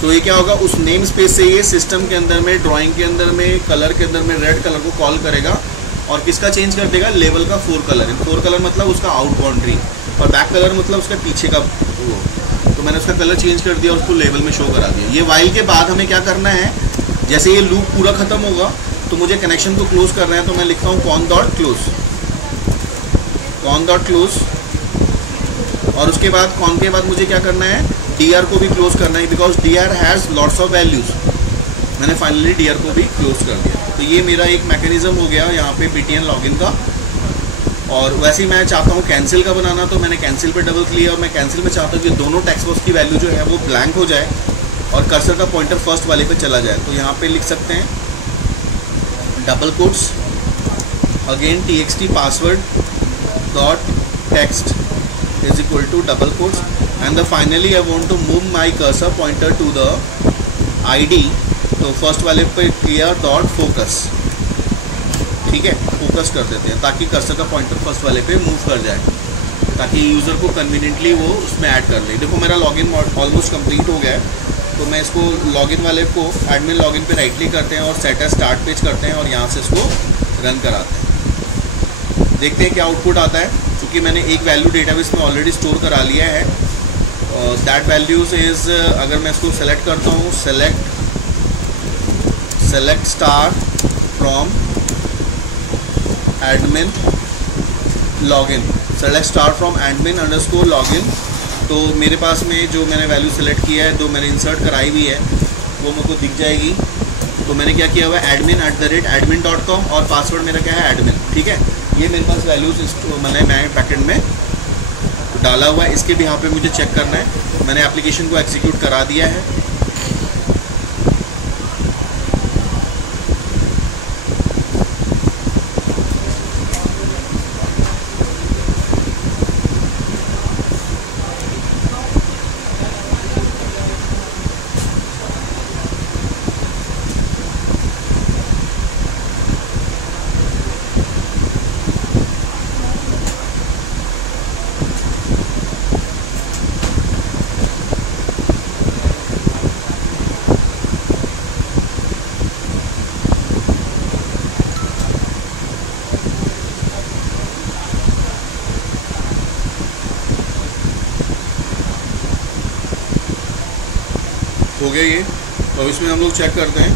तो ये क्या होगा, उस नेम स्पेस से ये सिस्टम के अंदर में, ड्राइंग के अंदर में, कलर के अंदर में रेड कलर को कॉल करेगा और किसका चेंज कर देगा, लेवल का 4 कलर। 4 कलर मतलब उसका आउट बाउंड्री, और बैक कलर मतलब उसका पीछे का वो। तो मैंने उसका कलर चेंज कर दिया और उसको लेवल में शो करा दिया। ये वाइल के बाद हमें क्या करना है, जैसे ये लूप पूरा ख़त्म होगा तो मुझे कनेक्शन को क्लोज करना है, तो मैं लिखता हूँ cone dot close, cone dot close. और उसके बाद कॉन के बाद मुझे क्या करना है, dr को भी क्लोज करना है, because dr has lots of values. मैंने फाइनली dr को भी क्लोज कर दिया। तो ये मेरा एक मैकेनिज्म हो गया यहाँ पे ptn लॉगिन का। और वैसे ही मैं चाहता हूँ कैंसिल का बनाना, तो मैंने कैंसिल पे डबल क्लिक, और मैं कैंसिल में चाहता हूँ कि दोनों टेक्स्ट बॉक्स की वैल्यू जो है वो ब्लैंक हो जाए और कर्सर का पॉइंटर फर्स्ट वाले पे चला जाए। तो यहाँ पे लिख सकते हैं double quotes again txt password dot text is equal to double quotes, and finally I want to move my cursor pointer to the id। तो फर्स्ट वाले पे clear dot focus, ठीक है, फोकस कर देते हैं ताकि कर्सर का पॉइंटर फर्स्ट वाले पे मूव कर जाए, ताकि यूज़र को कन्वीनियंटली वो उसमें ऐड कर ले। देखो मेरा लॉगिन ऑलमोस्ट कंप्लीट हो गया है। तो मैं इसको लॉगिन वाले को एडमिन लॉगिन पे राइट क्लिक करते हैं और सेट एज स्टार्ट पेज करते हैं और यहाँ से इसको रन कराते हैं। देखते हैं क्या आउटपुट आता है। क्योंकि मैंने एक वैल्यू डेटाबेस में ऑलरेडी स्टोर करा लिया है, दैट वैल्यूज इज़, अगर मैं इसको सेलेक्ट करता हूँ, select star from admin login, select star from admin underscore login. तो मेरे पास में जो मैंने वैल्यू सेलेक्ट किया है, जो मैंने इंसर्ट कराई हुई है, वो मेरे को दिख जाएगी। तो मैंने क्या किया हुआ है, admin@admin.com, और पासवर्ड मेरा क्या है, एडमिन, ठीक है। ये मेरे पास वैल्यूज मैंने बैकएंड में डाला हुआ है। इसके भी यहाँ पे मुझे चेक करना है। मैंने एप्लीकेशन को एग्जीक्यूट करा दिया है। हो गया ये। तो इसमें हम लोग चेक करते हैं।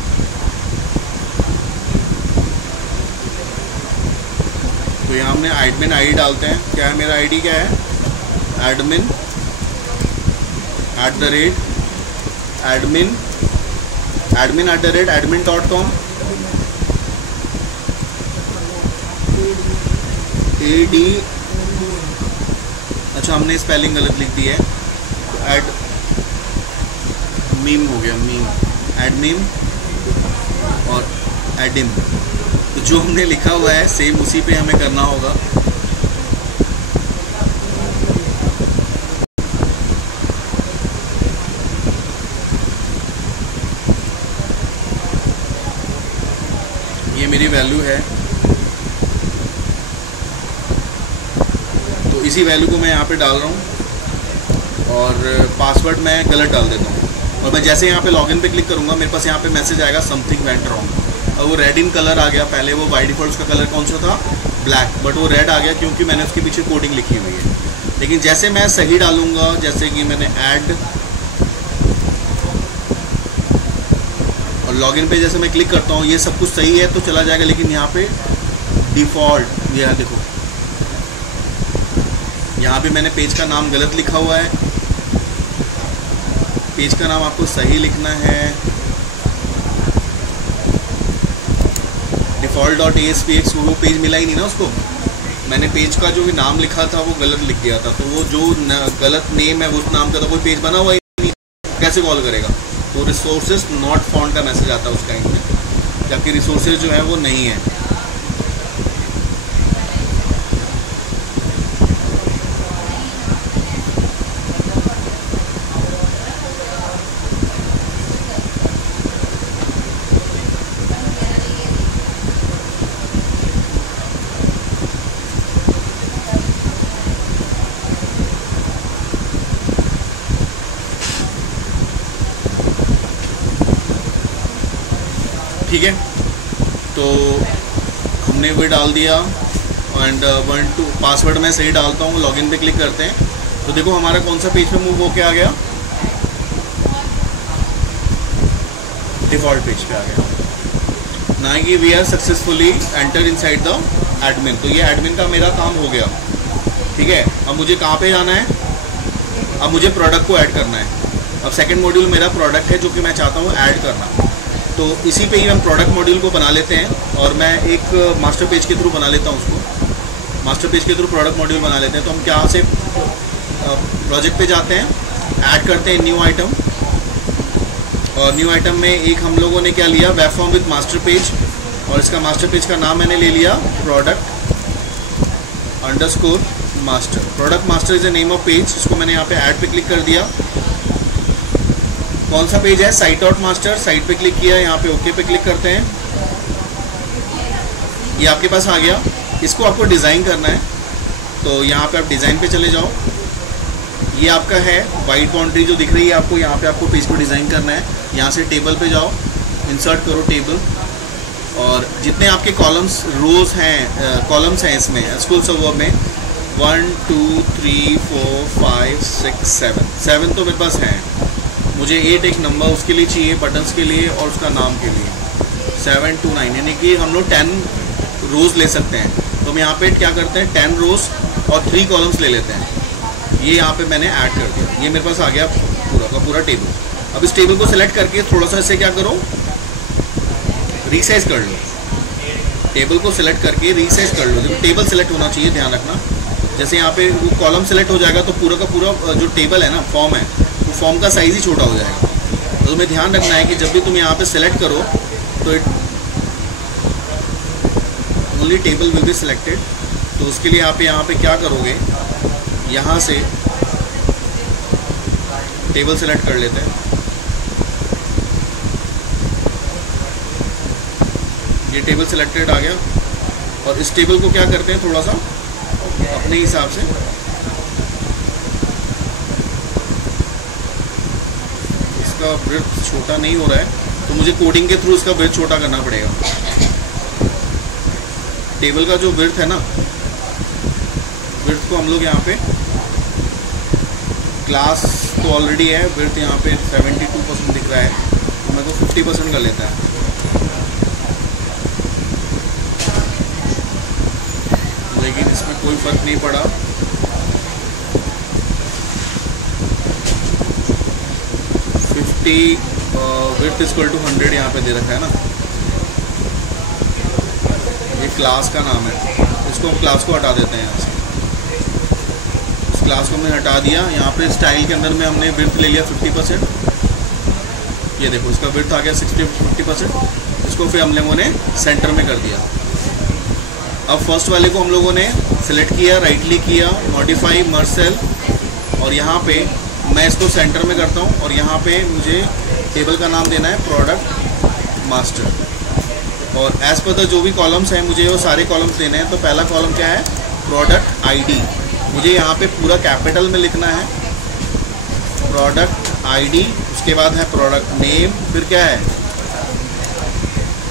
तो यहाँ हमने एडमिन आईडी डालते हैं। क्या है मेरा आईडी, क्या है, एडमिन @admin.com AD, अच्छा हमने स्पेलिंग गलत लिख दी है, तो मीम हो गया, मीम, एडमिन और एडिम। तो जो हमने लिखा हुआ है सेम उसी पे हमें करना होगा। ये मेरी वैल्यू है, तो इसी वैल्यू को मैं यहाँ पे डाल रहा हूँ और पासवर्ड मैं गलत डाल देता हूँ। और मैं जैसे यहाँ पे लॉगिन पे क्लिक करूँगा, मेरे पास यहाँ पे मैसेज आएगा समथिंग वेंट रॉन्ग, और वो रेड इन कलर आ गया। पहले वो बाय डिफ़ॉल्ट उसका कलर कौन सा था, ब्लैक, बट वो रेड आ गया क्योंकि मैंने उसके पीछे कोडिंग लिखी हुई है। लेकिन जैसे मैं सही डालूँगा, जैसे कि मैंने ऐड और लॉगिन पे जैसे मैं क्लिक करता हूँ, ये सब कुछ सही है तो चला जाएगा। लेकिन यहाँ पे डिफ़ॉल्ट, ये देखो यहाँ पे मैंने पेज का नाम गलत लिखा हुआ है। पेज का नाम आपको सही लिखना है, default.aspx। वो पेज मिला ही नहीं ना उसको, मैंने पेज का जो भी नाम लिखा था वो गलत लिख दिया था। तो वो जो गलत नेम है उस नाम का तो कोई पेज बना हुआ ही नहीं, कैसे कॉल करेगा। तो रिसोर्सेज नॉट फाउंड का मैसेज आता है उस टाइम में, जबकि रिसोर्सेज जो है वो नहीं है। ठीक है, तो हमने वो डाल दिया एंड 1 2 पासवर्ड मैं सही डालता हूँ, लॉगिन पे क्लिक करते हैं। तो देखो हमारा कौन सा पेज पे मूव होके आ गया, डिफ़ॉल्ट पेज पे आ गया ना कि we are successfully enter inside the admin. तो ये एडमिन का मेरा काम हो गया। ठीक है, अब मुझे कहाँ पे जाना है, अब मुझे प्रोडक्ट को ऐड करना है। अब सेकंड मॉड्यूल मेरा प्रोडक्ट है जो कि मैं चाहता हूँ ऐड करना। तो इसी पे ही हम प्रोडक्ट मॉड्यूल को बना लेते हैं और मैं एक मास्टर पेज के थ्रू बना लेता हूँ उसको। मास्टर पेज के थ्रू प्रोडक्ट मॉड्यूल बना लेते हैं। तो हम क्या से प्रोजेक्ट पे जाते हैं, ऐड करते हैं न्यू आइटम, और न्यू आइटम में एक हम लोगों ने क्या लिया, web form with master page, और इसका मास्टर पेज का नाम मैंने ले लिया product underscore master. Product master is the name of page. इसको मैंने यहाँ पे ऐड पे क्लिक कर दिया। कौन सा पेज है, साइट डॉट मास्टर। साइट पे क्लिक किया, यहाँ पे ओके पे क्लिक करते हैं, ये आपके पास आ गया। इसको आपको डिज़ाइन करना है, तो यहाँ पे आप डिज़ाइन पे चले जाओ। ये आपका है वाइट बाउंड्री जो दिख रही है आपको, यहाँ पे आपको पेज को डिज़ाइन करना है। यहाँ से टेबल पे जाओ, इंसर्ट करो टेबल, और जितने आपके कॉलम्स रोज़ हैं, कॉलम्स हैं इसमें एसक्यूएल सर्वर में 1 2 3 4 5 6 7 तो मेरे पास हैं। मुझे 8 एक नंबर उसके लिए चाहिए, बटन्स के लिए और उसका नाम के लिए 7 to 9, यानी कि हम लोग 10 रोज़ ले सकते हैं। तो हम यहाँ पे क्या करते हैं, 10 रोज़ और 3 कॉलम्स ले लेते हैं। ये यहाँ पे मैंने ऐड कर दिया, ये मेरे पास आ गया पूरा का पूरा टेबल। अब इस टेबल को सिलेक्ट करके थोड़ा सा इसे क्या करो, रीसाइज कर लो। टेबल को सिलेक्ट करके रीसाइज कर लो। जब टेबल सिलेक्ट होना चाहिए, ध्यान रखना। जैसे यहाँ पे वो कॉलम सेलेक्ट हो जाएगा तो पूरा का पूरा जो टेबल है ना, फॉर्म है, वो फॉर्म का साइज़ ही छोटा हो जाएगा। तो तुम्हें ध्यान रखना है कि जब भी तुम यहाँ पे सेलेक्ट करो तो it only table will be selected. तो उसके लिए आप यहाँ पे क्या करोगे, यहाँ से टेबल सेलेक्ट कर लेते हैं। ये टेबल सिलेक्टेड आ गया, और इस टेबल को क्या करते हैं, थोड़ा सा अपने हिसाब से इसका ब्रेथ छोटा नहीं हो रहा है, तो मुझे कोडिंग के थ्रू इसका ब्रेथ छोटा करना पड़ेगा। टेबल का जो ब्रेथ है ना, ब्रेथ को हम लोग यहाँ पे, क्लास तो ऑलरेडी है, ब्रेथ यहाँ पे 72% दिख रहा है, तो मैं तो 50% कर लेता है। लेकिन इसमें कोई फ़र्क नहीं पड़ा। विड्थ इक्वल टू 100 यहाँ पे दे रखा है ना, ये क्लास का नाम है। इसको हम क्लास को हटा देते हैं यहाँ से। इस क्लास को हमने हटा दिया। यहाँ पे स्टाइल के अंदर में हमने विड्थ ले लिया 50%। ये देखो इसका विड्थ आ गया 50%। इसको फिर हम लोगों ने सेंटर में कर दिया। अब फर्स्ट वाले को हम लोगों ने सिलेक्ट किया, राइट क्लिक किया, मॉडिफाई मर्ज सेल, और यहाँ पे मैं इसको सेंटर में करता हूँ, और यहाँ पे मुझे टेबल का नाम देना है प्रोडक्ट मास्टर। और एज पर द जो भी कॉलम्स हैं मुझे वो सारे कॉलम्स देने हैं। तो पहला कॉलम क्या है, प्रोडक्ट आईडी, मुझे यहाँ पे पूरा कैपिटल में लिखना है, प्रोडक्ट आईडी। उसके बाद है प्रोडक्ट नेम, फिर क्या है,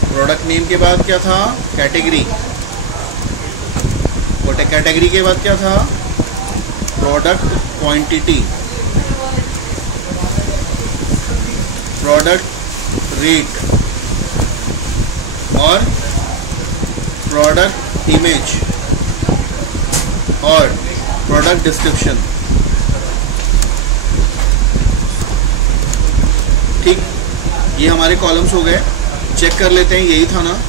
प्रोडक्ट नेम के बाद क्या था, कैटेगरी, कैटेगरी के बाद क्या था, प्रोडक्ट क्वांटिटी, प्रोडक्ट रेट, और प्रोडक्ट इमेज, और प्रोडक्ट डिस्क्रिप्शन। ठीक, ये हमारे कॉलम्स हो गए। चेक कर लेते हैं, यही था ना,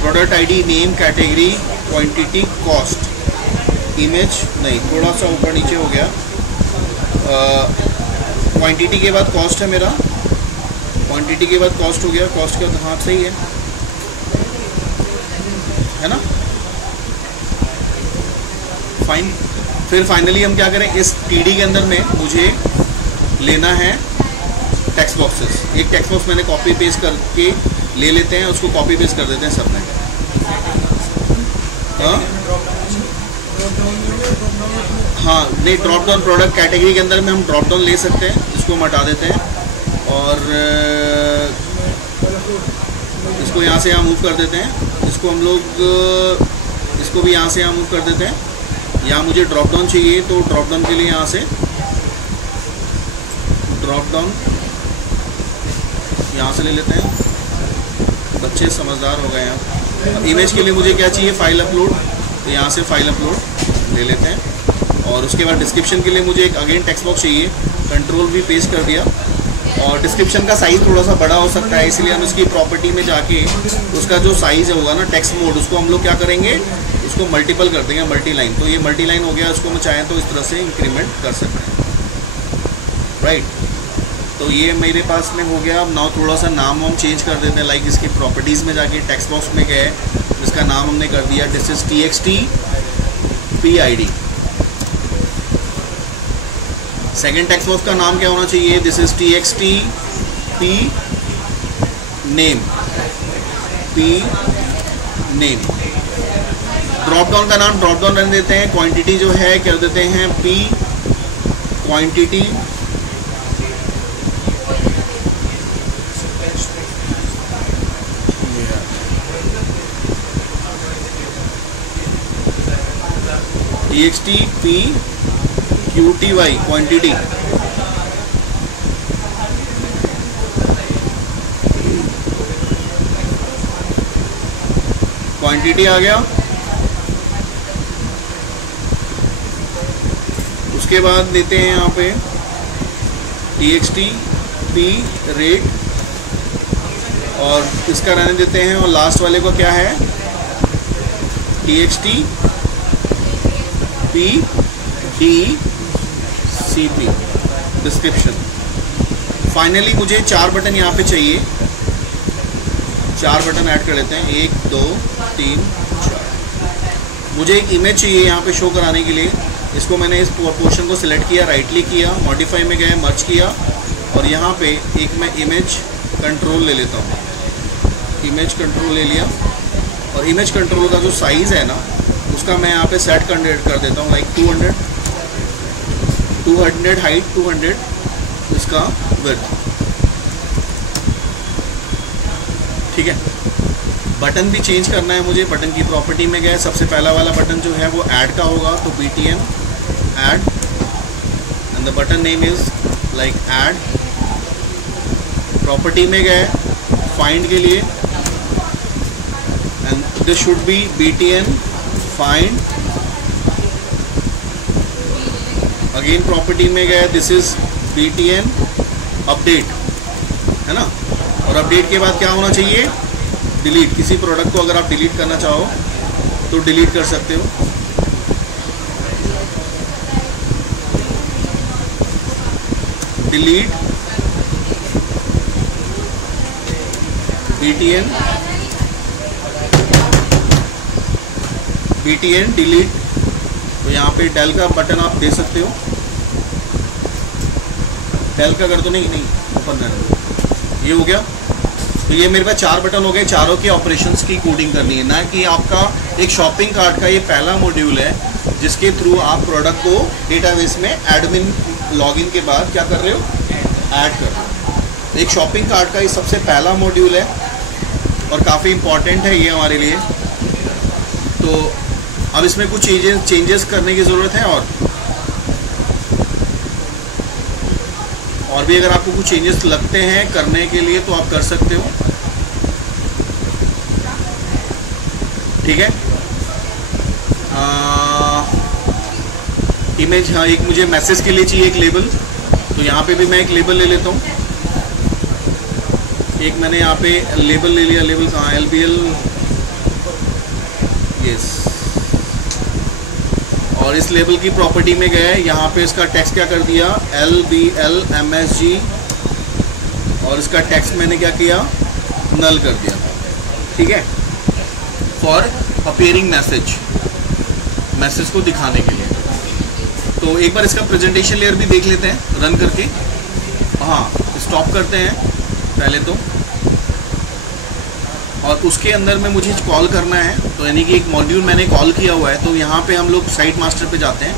product ID, name, category, quantity, cost, image नहीं, थोड़ा सा ऊपर नीचे हो गया। क्वांटिटी के बाद कॉस्ट है मेरा, क्वांटिटी के बाद कॉस्ट हो गया, कॉस्ट के बाद, हाँ सही है ना, फाइन। फिर फाइनली हम क्या करें, इस टीडी के अंदर में मुझे लेना है टेक्स्ट बॉक्सेस। एक टेक्स्ट बॉक्स मैंने कॉपी पेस्ट करके ले लेते हैं, उसको कॉपी पेस्ट कर देते हैं सब में। हाँ नहीं, ड्रॉप डाउन प्रोडक्ट कैटेगरी के अंदर में हम ड्रॉप डाउन ले सकते हैं, इसको हम हटा देते हैं। और इसको यहाँ से यहाँ मूव कर देते हैं, इसको हम लोग इसको भी यहाँ से यहाँ मूव कर देते हैं। यहाँ मुझे ड्रॉप डाउन चाहिए, तो ड्रॉप डाउन के लिए यहाँ से ड्रॉप डाउन यहाँ से ले लेते हैं। बच्चे समझदार हो गए हैं। अब इमेज के लिए मुझे क्या चाहिए, फाइल अपलोड, तो यहाँ से फाइल अपलोड ले लेते हैं। और उसके बाद डिस्क्रिप्शन के लिए मुझे एक अगेन टेक्स्ट बॉक्स चाहिए, कंट्रोल भी पेस्ट कर दिया। और डिस्क्रिप्शन का साइज़ थोड़ा सा बड़ा हो सकता है, इसलिए हम इसकी प्रॉपर्टी में जाके उसका जो साइज़ होगा ना, टेक्स्ट मोड, उसको हम लोग क्या करेंगे, उसको मल्टीपल कर देंगे, मल्टी लाइन। तो ये मल्टी लाइन हो गया, उसको हम चाहें तो इस तरह से इंक्रीमेंट कर सकते हैं, राइट। तो ये मेरे पास में हो गया। अब नाउ थोड़ा सा नाम हम चेंज कर देते हैं, लाइक इसकी प्रॉपर्टीज़ में जाके टेक्स्ट बॉक्स में गए, इसका नाम हमने कर दिया this is TXT PID। Second text box का नाम क्या होना चाहिए, this is TXT P name, P name. Drop down का नाम ड्रॉप डाउन रन देते हैं। क्वांटिटी जो है क्या देते हैं, P quantity. TXT P QTY quantity. Quantity आ गया। उसके बाद देते हैं यहाँ पे TXT P रेट, और इसका रहने देते हैं। और लास्ट वाले को क्या है, TXT P DCP description. Finally मुझे 4 बटन यहाँ पे चाहिए, 4 बटन ऐड कर लेते हैं, 1 2 3 4। मुझे एक इमेज चाहिए यहाँ पे शो कराने के लिए। इसको मैंने इस पोर्शन को सिलेक्ट किया, राइट क्लिक किया, मॉडिफाई में गए, मर्ज किया, और यहाँ पे एक मैं इमेज कंट्रोल ले लेता हूँ। इमेज कंट्रोल ले लिया, और इमेज कंट्रोल का जो साइज़ है ना, उसका मैं यहाँ पे सेट कर देता हूँ, लाइक 200 हाइट, 200 इसका विड्थ, ठीक है। बटन भी चेंज करना है मुझे। बटन की प्रॉपर्टी में गए, सबसे पहला वाला बटन जो है वो ऐड का होगा, तो BTN add, and the button name is like add. Property में गए फाइंड के लिए, and this should be BTN find. Again property में गए, दिस इज BTN अपडेट, है ना। और अपडेट के बाद क्या होना चाहिए, डिलीट। किसी प्रोडक्ट को अगर आप डिलीट करना चाहो तो डिलीट कर सकते हो। Delete BTN delete. तो यहाँ पे डेल का बटन आप दे सकते हो, डेल का कर दो, नहीं ओपन कर, ये हो गया। तो ये मेरे पास 4 बटन हो गए, चारों के ऑपरेशंस की कोडिंग करनी है ना, कि आपका एक शॉपिंग कार्ट का ये पहला मॉड्यूल है जिसके थ्रू आप प्रोडक्ट को डेटाबेस में एडमिन लॉगिन के बाद क्या कर रहे हो, ऐड कर रहे हो। एक शॉपिंग कार्ट का ये सबसे पहला मॉड्यूल है और काफ़ी इम्पॉर्टेंट है ये हमारे लिए। तो अब इसमें कुछ चेंजेस करने की ज़रूरत है, और भी अगर आपको कुछ चेंजेस लगते हैं करने के लिए तो आप कर सकते हो, ठीक है। इमेज, हाँ, एक मुझे मैसेज के लिए चाहिए एक लेबल, तो यहाँ पे भी मैं एक लेबल ले लेता हूँ। एक मैंने यहाँ पे लेबल ले लिया, लेबल कहाँ, LBL, यस। और इस लेबल की प्रॉपर्टी में गए, यहाँ पे इसका टेक्स्ट क्या कर दिया, LBL MSG, और इसका टेक्स्ट मैंने क्या किया, नल कर दिया, ठीक है, फॉर अपीयरिंग मैसेज को दिखाने के लिए। तो एक बार इसका प्रेजेंटेशन लेयर भी देख लेते हैं रन करके। हाँ, स्टॉप करते हैं पहले तो, और उसके अंदर में मुझे कॉल करना है, तो यानी कि एक मॉड्यूल मैंने कॉल किया हुआ है। तो यहाँ पे हम लोग साइट मास्टर पे जाते हैं,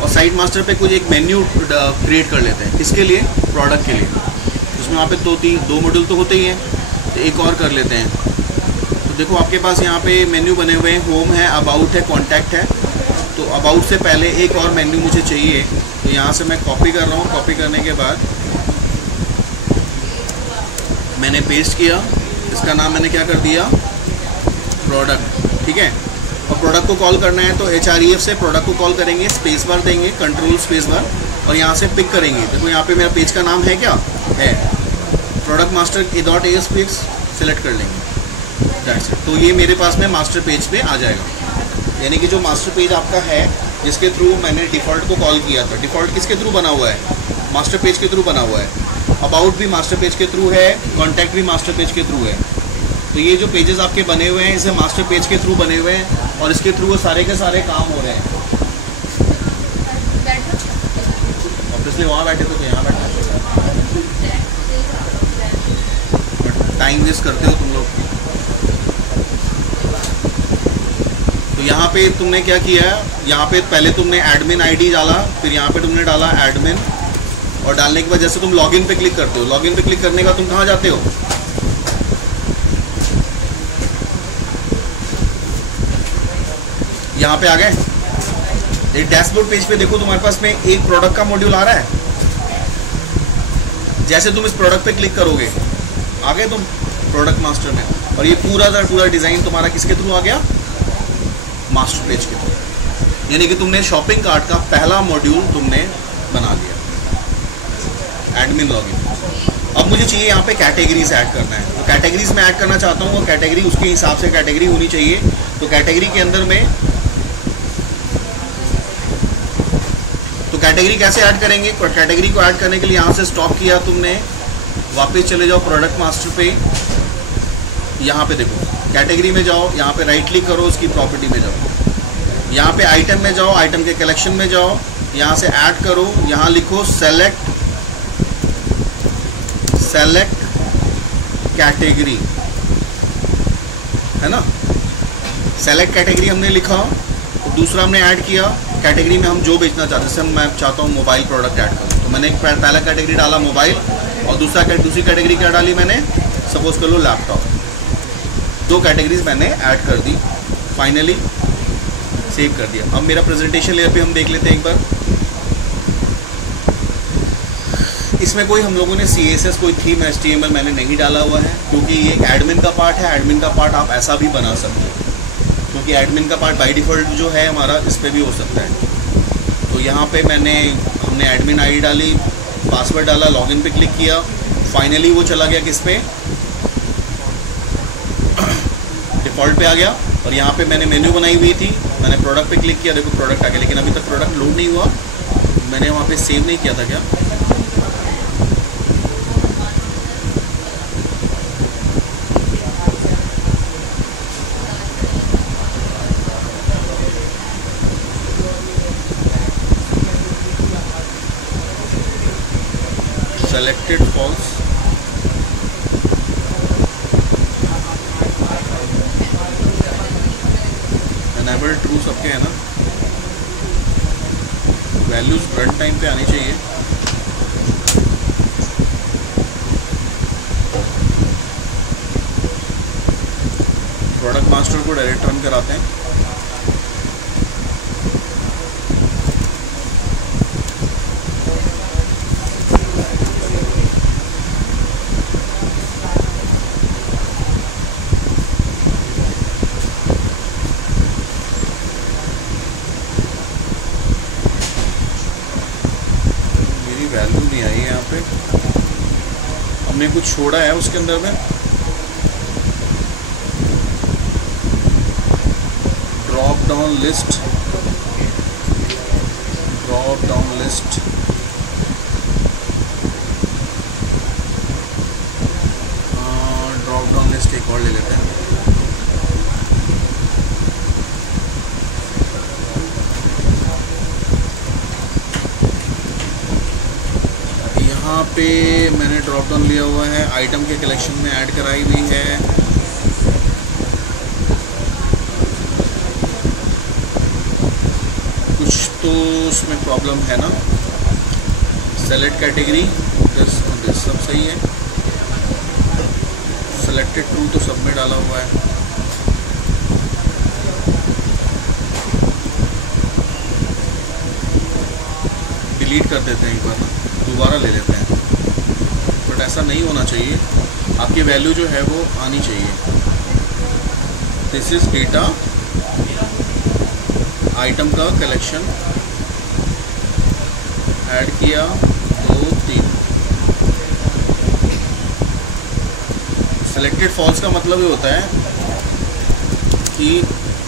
और साइट मास्टर पे कुछ एक मेन्यू क्रिएट कर लेते हैं। किसके लिए, प्रोडक्ट के लिए। उसमें वहाँ पे 2 मॉड्यूल तो होते ही हैं, तो एक और कर लेते हैं, देखो आपके पास यहाँ पे मेन्यू बने हुए हैं, होम है, अबाउट है, कॉन्टैक्ट है। तो अबाउट से पहले एक और मेन्यू मुझे चाहिए, तो यहाँ से मैं कॉपी कर रहा हूँ। कॉपी करने के बाद मैंने पेस्ट किया, इसका नाम मैंने क्या कर दिया, प्रोडक्ट। ठीक है, और प्रोडक्ट को कॉल करना है तो href से प्रोडक्ट को कॉल करेंगे, स्पेस बार देंगे, कंट्रोल स्पेस बार, और यहाँ से पिक करेंगे। देखो यहाँ पे मेरा पेज का नाम है, क्या है, प्रोडक्ट मास्टर .aspx सेलेक्ट कर लेंगे। That's it. तो ये मेरे पास में मास्टर पेज पे आ जाएगा। यानी कि जो मास्टर पेज आपका है, जिसके थ्रू मैंने डिफ़ॉल्ट को कॉल किया था, डिफ़ॉल्ट किसके थ्रू बना हुआ है, मास्टर पेज के थ्रू बना हुआ है। अबाउट भी मास्टर पेज के थ्रू है, कॉन्टैक्ट भी मास्टर पेज के थ्रू है। तो ये जो पेजेस आपके बने हुए हैं, इसे मास्टर पेज के थ्रू बने हुए हैं, और इसके थ्रू वो सारे के सारे काम हो रहे हैं। ऑब्वियसली वहाँ बैठे तो यहाँ बैठे, टाइम वेस्ट करते हो तुम लोग। तो यहाँ पे तुमने क्या किया है, यहाँ पे पहले तुमने एडमिन आईडी डाला, फिर यहाँ पे तुमने डाला एडमिन, और डालने के बाद जैसे तुम लॉगिन पे क्लिक करते हो, लॉगिन पे क्लिक करने का तुम कहाँ जाते हो, यहाँ पे आ गए। एक डैशबोर्ड पेज पे देखो तुम्हारे पास में एक प्रोडक्ट का मॉड्यूल आ रहा है। जैसे तुम इस प्रोडक्ट पे क्लिक करोगे, आ गए तुम प्रोडक्ट मास्टर में, और ये पूरा का पूरा डिज़ाइन तुम्हारा किसके थ्रू आ गया, मास्टर पेज के थ्रू। यानी कि तुमने शॉपिंग कार्ट का पहला मॉड्यूल तुमने बना दिया, एडमिन लॉगिन। अब मुझे चाहिए यहाँ पे कैटेगरीज ऐड करना है, तो कैटेगरीज में ऐड करना चाहता हूँ, और कैटेगरी उसके हिसाब से कैटेगरी होनी चाहिए। तो कैटेगरी के अंदर में, तो कैटेगरी कैसे ऐड करेंगे, कैटेगरी को ऐड करने के लिए यहाँ से स्टॉप किया तुमने, वापस चले जाओ प्रोडक्ट मास्टर पे, यहाँ पे देखो कैटेगरी में जाओ, यहाँ पे राइट क्लिक करो, उसकी प्रॉपर्टी में जाओ, यहाँ पे आइटम में जाओ, आइटम के कलेक्शन में जाओ, यहाँ से ऐड करो, यहाँ लिखो सेलेक्ट कैटेगरी, है ना। सेलेक्ट कैटेगरी हमने लिखा, तो दूसरा हमने ऐड किया कैटेगरी में हम जो बेचना चाहते हैं। जैसे मैं चाहता हूँ मोबाइल प्रोडक्ट ऐड करूँ, तो मैंने पहला कैटेगरी डाला मोबाइल, और दूसरी कैटेगरी क्या डाली मैंने, सपोज कर लो लैपटॉप। दो कैटेगरीज मैंने ऐड कर दी, फाइनली सेव कर दिया। अब मेरा प्रेजेंटेशन लेयर पे हम देख लेते हैं एक बार। इसमें कोई हम लोगों ने CSS, कोई थीम, HTML मैंने नहीं डाला हुआ है, क्योंकि ये एडमिन का पार्ट है। एडमिन का पार्ट आप ऐसा भी बना सकते हो, क्योंकि एडमिन का पार्ट बाय डिफ़ॉल्ट जो है हमारा, इस पर भी हो सकता है। तो यहाँ पे हमने एडमिन ID डाली, पासवर्ड डाला, लॉगिन पे क्लिक किया, फाइनली वो चला गया किस पे, डिफ़ॉल्ट पे आ गया। और यहाँ पे मैंने मेन्यू बनाई हुई थी, मैंने प्रोडक्ट पे क्लिक किया, देखो प्रोडक्ट आ गया, लेकिन अभी तक प्रोडक्ट लोड नहीं हुआ। मैंने वहाँ पे सेव नहीं किया था क्या, selected false, enable true, सबके है ना। वैल्यूज रन टाइम पे आनी चाहिए। प्रोडक्ट मास्टर को डायरेक्ट रन कराते हैं। वैल्यू नहीं आई है यहाँ पे, हमने कुछ छोड़ा है उसके अंदर में। Drop down list, drop down list, drop down list एक और ले लेते हैं। यहाँ पे मैंने ड्रॉप डाउन लिया हुआ है, आइटम के कलेक्शन में ऐड कराई हुई है। कुछ तो उसमें प्रॉब्लम है ना। सेलेक्ट कैटेगरी, सब सही है। सेलेक्टेड ट्रू तो सब में डाला हुआ है। डिलीट कर देते हैं एक बार ना, दोबारा ले लेते हैं, बट ऐसा नहीं होना चाहिए। आपकी वैल्यू जो है वो आनी चाहिए। दिस इज डेटा आइटम का कलेक्शन, ऐड किया 2 3। सेलेक्टेड फॉल्स का मतलब ये होता है कि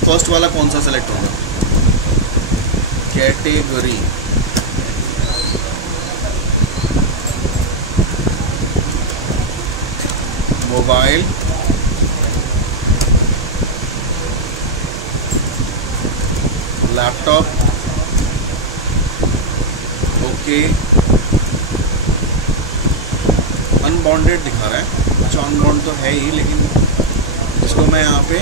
फर्स्ट वाला कौन सा सेलेक्ट होगा, category. Mobile, laptop, okay. Unbonded दिखा रहा है, अच्छा अनबॉन्ड तो है ही, लेकिन इसको मैं यहाँ पे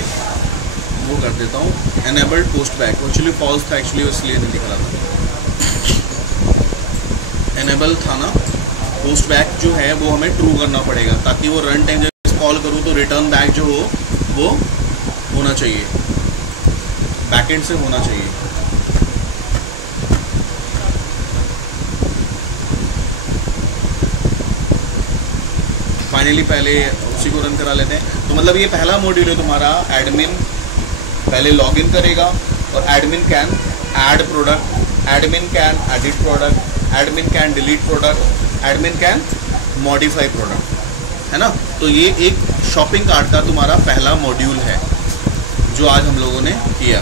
वो कर देता हूँ, enabled post back. Actually false था, एक्चुअली इसलिए नहीं दिख रहा था। एनेबल था ना, पोस्ट बैक जो है वो हमें ट्रू करना पड़ेगा, ताकि वो रन टाइम जब कॉल करूँ तो रिटर्न बैक जो हो वो होना चाहिए, बैकएंड से होना चाहिए। फाइनली पहले उसी को रन करा लेते हैं। तो मतलब ये पहला मॉड्यूल है तुम्हारा, एडमिन पहले लॉगिन करेगा और admin can add product, admin can edit product, admin can delete product, admin can modify product, है ना। तो ये एक शॉपिंग कार्ट का तुम्हारा पहला मॉड्यूल है जो आज हम लोगों ने किया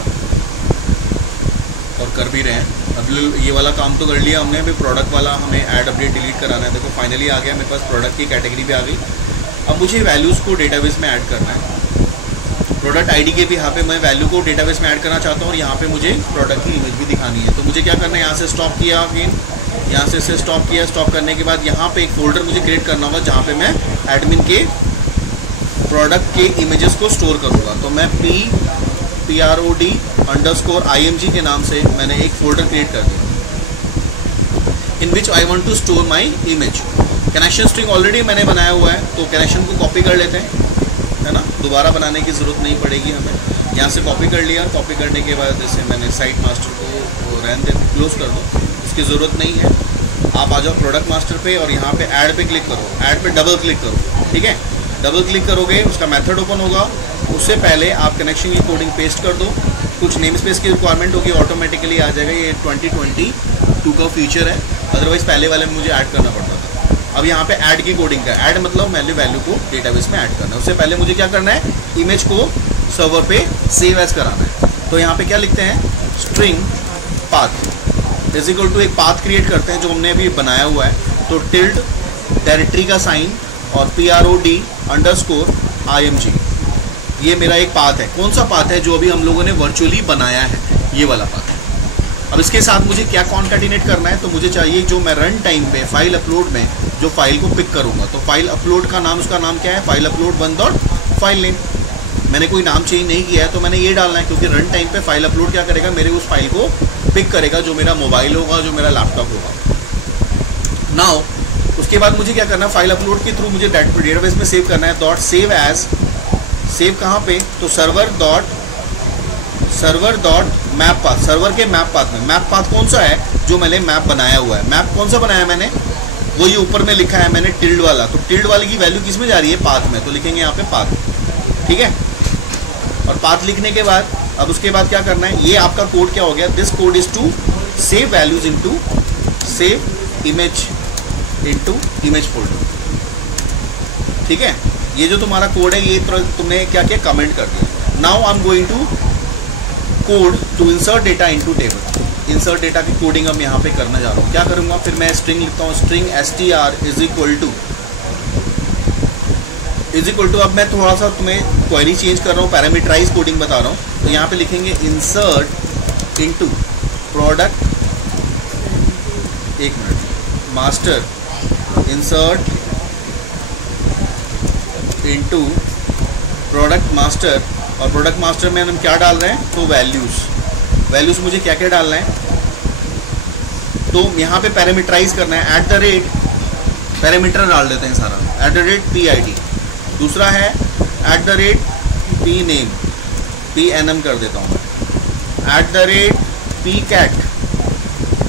और कर भी रहे हैं। अब ये वाला काम तो कर लिया हमने, अभी प्रोडक्ट वाला हमें ऐड अपडेट डिलीट कराना है। देखो फाइनली आ गया मेरे पास, प्रोडक्ट की कैटेगरी भी आ गई। अब मुझे वैल्यूज़ को डेटाबेस में ऐड करना है। प्रोडक्ट आईडी के भी यहाँ पे मैं वैल्यू को डेटाबेस में ऐड करना चाहता हूँ और यहाँ पे मुझे प्रोडक्ट की इमेज भी दिखानी है। तो मुझे क्या करना है, यहाँ से स्टॉप किया, अगेन यहाँ से इसे स्टॉप किया। स्टॉप करने के बाद यहाँ पे एक फोल्डर मुझे क्रिएट करना होगा जहाँ पे मैं एडमिन के प्रोडक्ट के इमेजेस को स्टोर करूँगा। तो मैं PROD_IMG के नाम से मैंने एक फोल्डर क्रिएट कर दिया, in which I want to store my image. Connection string already मैंने बनाया हुआ है, तो कनेक्शन को कॉपी कर लेते हैं, है ना। दोबारा बनाने की ज़रूरत नहीं पड़ेगी हमें। यहाँ से कॉपी कर लिया, कॉपी करने के बाद जैसे मैंने साइट मास्टर को रहने दे, क्लोज कर दो, इसकी ज़रूरत नहीं है। आप आ जाओ प्रोडक्ट मास्टर पे और यहाँ पे ऐड पे क्लिक करो, ऐड पे डबल क्लिक करो, ठीक है। डबल क्लिक करोगे, उसका मेथड ओपन होगा। उससे पहले आप कनेक्शन की कोडिंग पेस्ट कर दो, कुछ नेम स्पेस की रिक्वायरमेंट होगी, ऑटोमेटिकली आ जाएगा। ये 2022 का फीचर है, अदरवाइज पहले वाले में मुझे ऐड करना पड़ता था। अब यहाँ पे ऐड की कोडिंग का, ऐड मतलब मैंने वैल्यू को डेटाबेस में ऐड करना है। उससे पहले मुझे क्या करना है, इमेज को सर्वर पे सेव एज कराना है। तो यहाँ पे क्या लिखते हैं, string path is equal to एक पाथ क्रिएट करते हैं जो हमने अभी बनाया हुआ है। तो टिल्ड, डायरेक्टरी का साइन और PROD_IMG, ये मेरा एक पाथ है। कौन सा पाथ है, जो अभी हम लोगों ने वर्चुअली बनाया है, ये वाला पाथ है। अब इसके साथ मुझे क्या कॉन्कैटिनेट करना है, तो मुझे चाहिए जो मैं रन टाइम पे फाइल अपलोड में जो फाइल को पिक करूंगा। तो फाइल अपलोड का नाम, उसका नाम क्या है, फाइल अपलोड 1.फाइल नेम। मैंने कोई नाम चेंज नहीं किया है, तो मैंने ये डालना है, क्योंकि रन टाइम पे फाइल अपलोड क्या करेगा, मेरे उस फाइल को पिक करेगा जो मेरा मोबाइल होगा, जो मेरा लैपटॉप होगा। नाउ उसके बाद मुझे क्या करना है, फाइल अपलोड के थ्रू मुझे डेटाबेस में सेव करना है। डॉट सेव एज, सेव कहाँ पे, तो server dot map path, server के मैप पाथ में। मैप पाथ कौन सा है, जो मैंने मैप बनाया हुआ है। मैप कौन सा बनाया मैंने, वो ये ऊपर में लिखा है मैंने टिल्ड वाला। तो टिल्ड वाले की वैल्यू किस में जा रही है, पाथ में। तो लिखेंगे यहाँ पे पाथ, ठीक है। और पाथ लिखने के बाद अब उसके बाद क्या करना है, ये आपका कोड क्या हो गया, this code is to save values into save image into image folder, ठीक है। ये जो तुम्हारा कोड है, ये तुमने क्या किया, कमेंट कर दिया। Now I am going to code to insert data into table. Insert data की कोडिंग अब यहाँ पे करना जा रहा हूँ। क्या करूँगा, फिर मैं स्ट्रिंग लिखता हूँ, string str is equal to, अब मैं थोड़ा सा तुम्हें क्वेरी चेंज कर रहा हूँ, पैरामीटराइज कोडिंग बता रहा हूँ। तो यहाँ पे लिखेंगे इंसर्ट इनटू प्रोडक्ट, एक minute, master, insert into product master. और प्रोडक्ट मास्टर में हम क्या डाल रहे हैं, तो वैल्यूज़ मुझे क्या क्या डालना है, तो यहाँ पे पैरामीटराइज करना है। एट द रेट पैरामीटर डाल देते हैं सारा, एट द रेट PID। दूसरा है at the rate PNAME, PNM कर देता हूँ मैं। At the rate PCAT,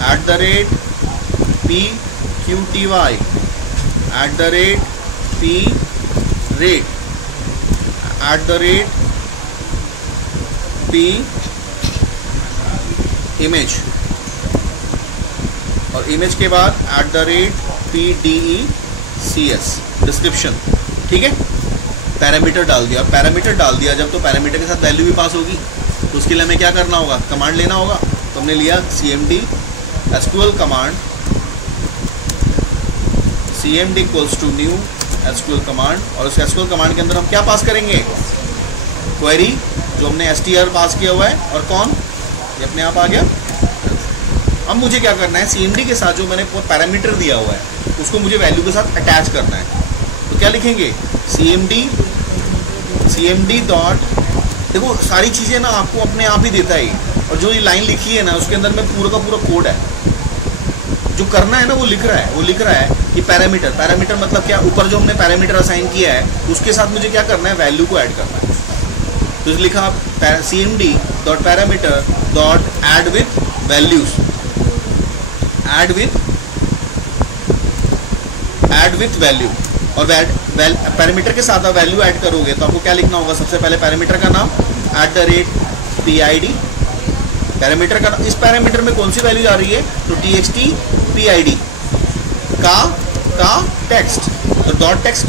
at the rate PQTY @PRate @PImage और इमेज के बाद @PDECS डिस्क्रिप्शन। ठीक है, पैरामीटर डाल दिया। पैरामीटर डाल दिया जब, तो पैरामीटर के साथ वैल्यू भी पास होगी, तो उसके लिए हमें क्या करना होगा, कमांड लेना होगा। तो हमने लिया cmd SQL command, cmd equals to new SQL command, और उस SQL कमांड के अंदर हम क्या पास करेंगे, क्वेरी जो हमने str पास किया हुआ है, और कौन, ये अपने आप आ गया। अब मुझे क्या करना है, cmd के साथ जो मैंने पैरामीटर दिया हुआ है उसको मुझे वैल्यू के साथ अटैच करना है। तो क्या लिखेंगे, cmd डॉट, देखो सारी चीज़ें ना आपको अपने आप ही देता है, और जो ये लाइन लिखी है ना उसके अंदर में पूरा का पूरा कोड है, जो करना है ना वो लिख रहा है कि पैरामीटर मतलब क्या, ऊपर जो हमने पैरामीटर असाइन किया है उसके साथ मुझे क्या करना है, वैल्यू को ऐड करना है। तो लिखा cmd dot parameter dot add with values, add with value, और पैरामीटर के साथ आप वैल्यू ऐड करोगे तो आपको क्या लिखना होगा, सबसे पहले पैरामीटर का नाम @PID, पैरामीटर का, इस पैरामीटर में कौन सी वैल्यू आ रही है, तो txt PID का टेक्स्ट, तो डॉट टेक्स्ट,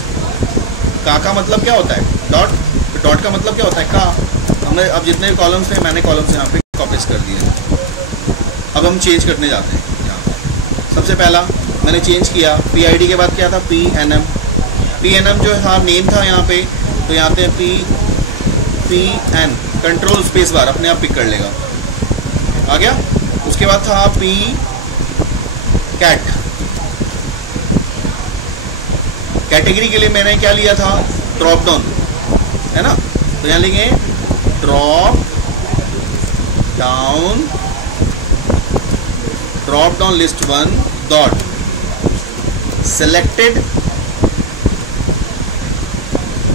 का मतलब क्या होता है, डॉट का मतलब क्या होता है, का। हमने अब जितने कॉलम्स थे मैंने कॉलम्स यहाँ पे कॉपीज कर दिए। अब हम चेंज करने जाते हैं। यहाँ सबसे पहला मैंने चेंज किया, PID के बाद क्या था, PNM जो था नेम था यहाँ पे, तो यहाँ पे PN कंट्रोल स्पेस बार अपने आप पिक कर लेगा, आ गया। उसके बाद था कैट, कैटेगरी के लिए मैंने क्या लिया था, ड्रॉप डाउन, है ना। तो यहाँ लिखेंगे drop down list 1 dot selected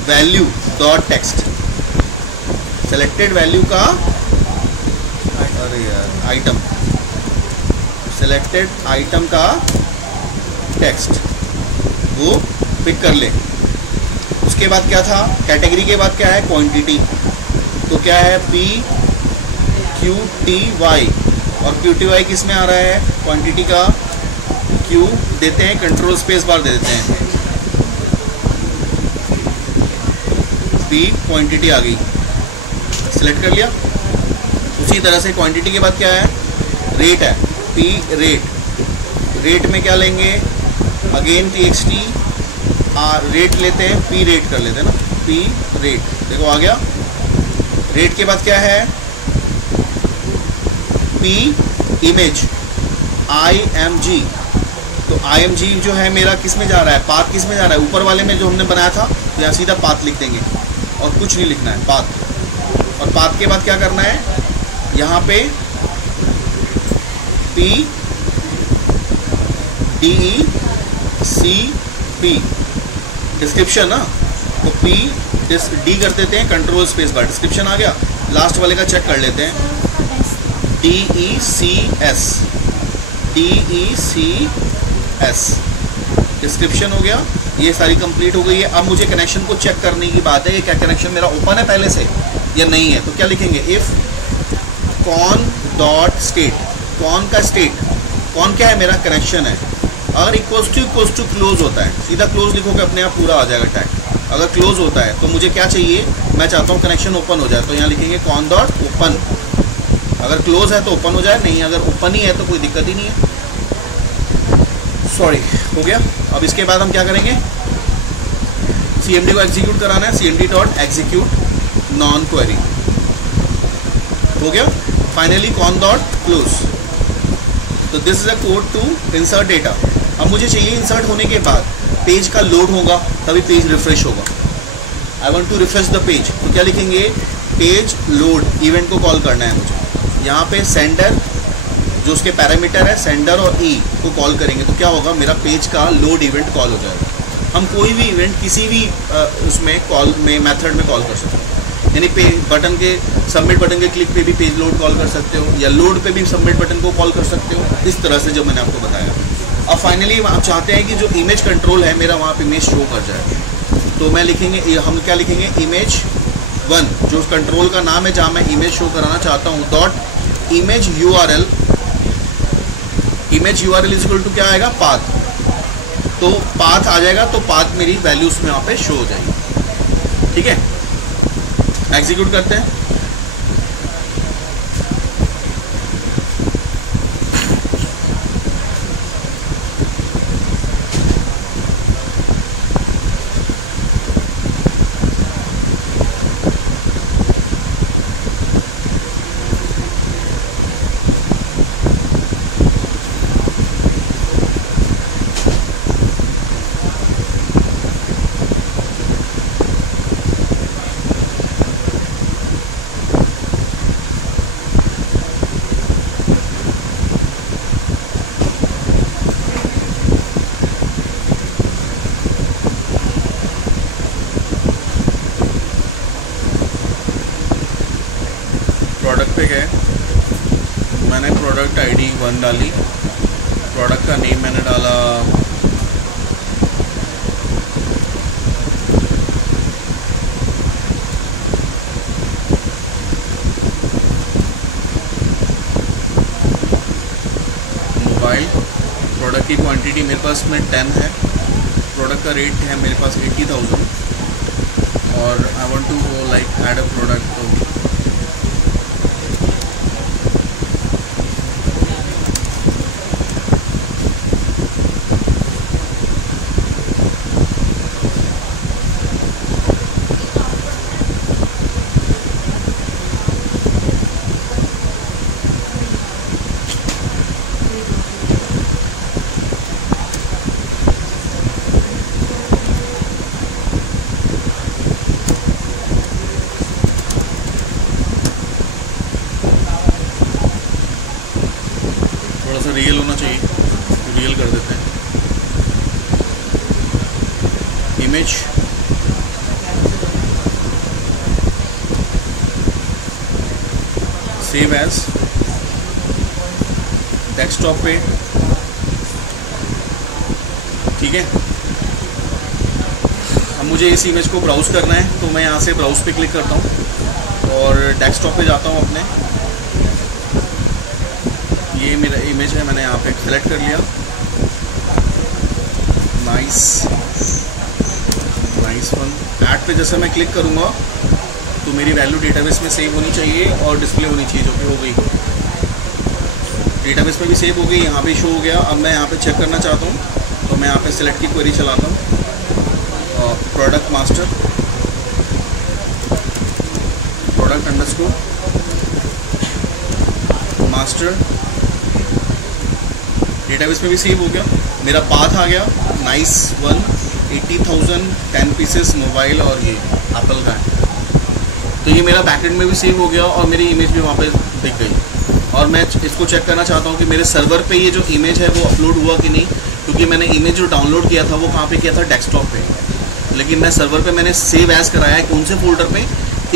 value dot text, selected value का, अरे यार आइटम, सेलेक्टेड आइटम का टेक्स्ट वो पिक कर ले। उसके बाद क्या था, कैटेगरी के बाद क्या है, क्वांटिटी, तो क्या है PQTY, और QTY किस में आ रहा है, क्वांटिटी का Q देते हैं, कंट्रोल स्पेस बार दे देते हैं, P क्वांटिटी आ गई, सिलेक्ट कर लिया। उसी तरह से क्वांटिटी के बाद क्या है, रेट है, P रेट में क्या लेंगे, अगेन txt रेट लेते हैं, P रेट कर लेते हैं ना, P रेट, देखो आ गया। रेट के बाद क्या है, P इमेज IMG, तो IMG जो है मेरा किस में जा रहा है, पाथ किस में जा रहा है, ऊपर वाले में जो हमने बनाया था, तो यहाँ सीधा पाथ लिख देंगे और कुछ नहीं लिखना है, पाथ। और पाथ के बाद क्या करना है, यहाँ पे PDECP डिस्क्रिप्शन ना, तो D कर देते हैं, कंट्रोल स्पेस बार, डिस्क्रिप्शन आ गया। लास्ट वाले का चेक कर लेते हैं, DECS डिस्क्रिप्शन हो गया, ये सारी कंप्लीट हो गई है। अब मुझे कनेक्शन को चेक करने की बात है, ये क्या कनेक्शन मेरा ओपन है पहले से या नहीं है। तो क्या लिखेंगे, if con dot state, con का स्टेट, कॉन क्या है, मेरा कनेक्शन है। अगर इक्वल्स टू क्लोज होता है, सीधा क्लोज लिखोगे अपने आप पूरा आ जाएगा टैग। अगर क्लोज होता है तो मुझे क्या चाहिए, मैं चाहता हूँ कनेक्शन ओपन हो जाए, तो यहाँ लिखेंगे कॉन डॉट ओपन। अगर क्लोज है तो ओपन हो जाए, नहीं अगर ओपन ही है तो कोई दिक्कत ही नहीं है। सॉरी, हो गया। अब इसके बाद हम क्या करेंगे, CMD को एग्जीक्यूट कराना है, CMD dot execute non query, हो गया। Finally con dot close. तो this is a code to insert data. अब मुझे चाहिए इंसर्ट होने के बाद पेज का लोड होगा तभी पेज रिफ्रेश होगा। I want to refresh the page, तो क्या लिखेंगे, पेज लोड इवेंट को कॉल करना है मुझे। यहाँ पे सेंडर जो उसके पैरामीटर है, सेंडर और ई को कॉल करेंगे तो क्या होगा, मेरा पेज का लोड इवेंट कॉल हो जाएगा। हम कोई भी इवेंट किसी भी उसमें कॉल में मेथड में कॉल कर सकते हैं, यानी पेज बटन के सबमिट बटन के क्लिक पे भी पेज लोड कॉल कर सकते हो, या लोड पे भी सबमिट बटन को कॉल कर सकते हो, इस तरह से जो मैंने आपको बताया। और फाइनली आप चाहते हैं कि जो इमेज कंट्रोल है मेरा वहाँ पे इमेज शो कर जाए, तो मैं लिखेंगे, हम क्या लिखेंगे, इमेज 1 जो कंट्रोल का नाम है जहाँ मैं इमेज शो कराना चाहता हूँ, dot image URL। Image URL is equal to क्या आएगा, पाथ। तो पाथ आ जाएगा, तो पाथ मेरी वैल्यूज में वहाँ पे शो हो जाएगी। ठीक है, एग्जीक्यूट करते हैं। प्रोडक्ट पे गए, मैंने प्रोडक्ट ID 1 डाली, प्रोडक्ट का नेम मैंने डाला मोबाइल, प्रोडक्ट की क्वांटिटी मेरे पास में 10 है, प्रोडक्ट का रेट है मेरे पास 80,000 और I want to like add a product. तो थोड़ा सा रियल होना चाहिए, रियल कर देते हैं। इमेज सेव एज डेस्कटॉप पे। ठीक है, अब मुझे इस इमेज को ब्राउज़ करना है, तो मैं यहाँ से ब्राउज़ पे क्लिक करता हूँ और डेस्कटॉप पे जाता हूँ अपने। ये मेरा इमेज है, मैंने यहाँ पे सेलेक्ट कर लिया। Nice one. ऐड पे जैसे मैं क्लिक करूँगा तो मेरी वैल्यू डेटाबेस में सेव होनी चाहिए और डिस्प्ले होनी चाहिए, जो कि हो गई। डेटाबेस में भी सेव हो गई, यहाँ पे शो हो गया। अब मैं यहाँ पे चेक करना चाहता हूँ, तो मैं यहाँ पे सिलेक्ट की क्वेरी चलाता हूँ, product master, product underscore master. Database में भी सेव हो गया, मेरा पाथ आ गया नाइस वन, 80,000, 10 पीसेस मोबाइल और ये एप्पल का है। तो ये मेरा बैकएंड में भी सेव हो गया और मेरी इमेज भी वहाँ पे दिख गई। और मैं इसको चेक करना चाहता हूँ कि मेरे सर्वर पे ये जो इमेज है वो अपलोड हुआ कि नहीं, क्योंकि मैंने इमेज जो डाउनलोड किया था वो कहाँ पे किया था, डेस्कटॉप पे। लेकिन मैं सर्वर पे मैंने सेव एज कराया है, कौन से फोल्डर पे,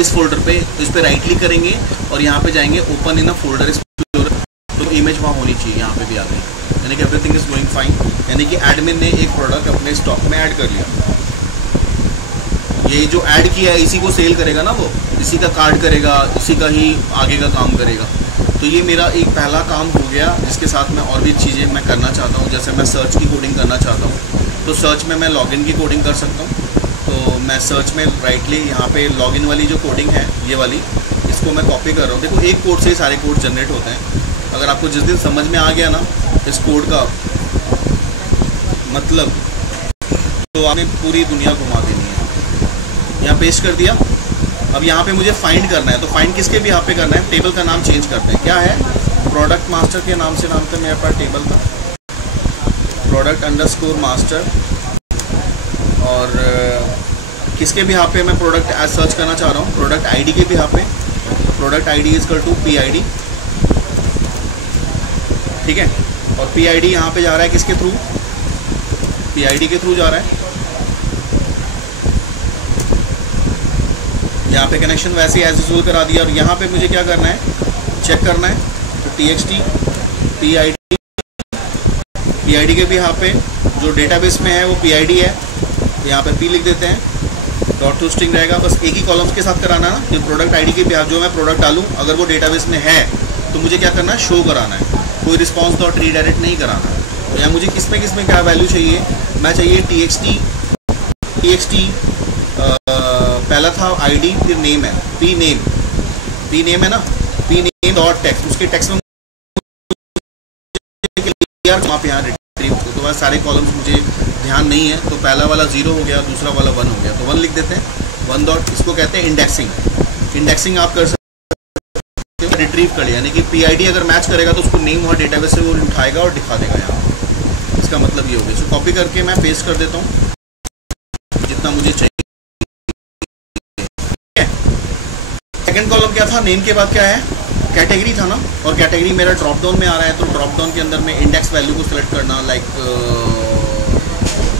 इस फोल्डर पे। तो इस पर राइट क्लिक करेंगे और यहाँ पे जाएंगे ओपन इन अ फोल्डर, तो इमेज वहाँ होनी चाहिए, यहाँ पे भी आ गई। यानी कि एवरीथिंग इज गोइंग फाइन, यानी कि एडमिन ने एक प्रोडक्ट अपने स्टॉक में ऐड कर लिया। ये जो ऐड किया है इसी को सेल करेगा ना, वो इसी का कार्ड करेगा, इसी का ही आगे का काम करेगा। तो ये मेरा एक पहला काम हो गया, जिसके साथ मैं और भी चीज़ें मैं करना चाहता हूँ। जैसे मैं सर्च की कोडिंग करना चाहता हूँ, तो सर्च में मैं लॉगिन की कोडिंग कर सकता हूँ। तो मैं सर्च में राइटली यहाँ पे लॉगिन वाली जो कोडिंग है ये वाली, इसको मैं कॉपी कर रहा हूँ। देखो एक कोड से ही सारे कोड जनरेट होते हैं। अगर आपको जिस दिन समझ में आ गया ना इस कोड का मतलब, तो आपने पूरी दुनिया घुमा देनी है। यहाँ पेस्ट कर दिया। अब यहाँ पे मुझे फाइंड करना है, तो फाइंड किसके भी यहाँ पे करना है, टेबल का नाम चेंज करते हैं। क्या है, प्रोडक्ट मास्टर के नाम से नाम था मेरे पास टेबल का, प्रोडक्ट अंडरस्कोर मास्टर। और किसके भी यहाँ पे मैं प्रोडक्ट एज सर्च करना चाह रहा हूँ, प्रोडक्ट आईडी के भी यहाँ पे, product ID is equal to PID। ठीक है, और PID यहाँ पे जा रहा है किसके थ्रू, PID के थ्रू जा रहा है। यहाँ पे कनेक्शन वैसे एज यूजुअल करा दिया। और यहाँ पे मुझे क्या करना है, चेक करना है। तो TXT PID के भी यहाँ पे जो डेटाबेस में है वो PID है, तो यहाँ पे P लिख देते हैं, डॉट टू स्ट्रिंग रहेगा। बस एक ही कॉलम्स के साथ कराना ना, जो प्रोडक्ट ID के भी जो मैं प्रोडक्ट डालूँ अगर वो डेटाबेस में है तो मुझे क्या करना है, शो कराना है, कोई रिस्पॉन्स डॉट रीडायरेक्ट नहीं कराना है। तो यहाँ मुझे किस में क्या वैल्यू चाहिए, मैं चाहिए TXT पहला था ID, फिर नेम है P नेम है ना, P नेम डॉट टेक्स्ट, उसके टेक्स्ट में आप यहाँ रिट्रीव हो। तो बस सारे कॉलम्स मुझे ध्यान नहीं है, तो पहला वाला 0 हो गया, दूसरा वाला 1 हो गया, तो 1 लिख देते हैं। 1 डॉट, इसको कहते हैं इंडेक्सिंग आप कर सकते हो, रिट्रीव कर लिया, यानी कि PID अगर मैच करेगा तो उसको नेम और डेटाबेस से वो उठाएगा और दिखा देगा यहाँ। इसका मतलब ये हो गया। सो कॉपी करके मैं पेस्ट कर देता हूँ जितना मुझे चाहिए। सेकंड कॉलम क्या था, नेम के बाद क्या है, कैटेगरी था ना, और कैटेगरी मेरा ड्रॉप डाउन में आ रहा है, तो ड्रॉप डाउन के अंदर में इंडेक्स वैल्यू को सिलेक्ट करना, लाइक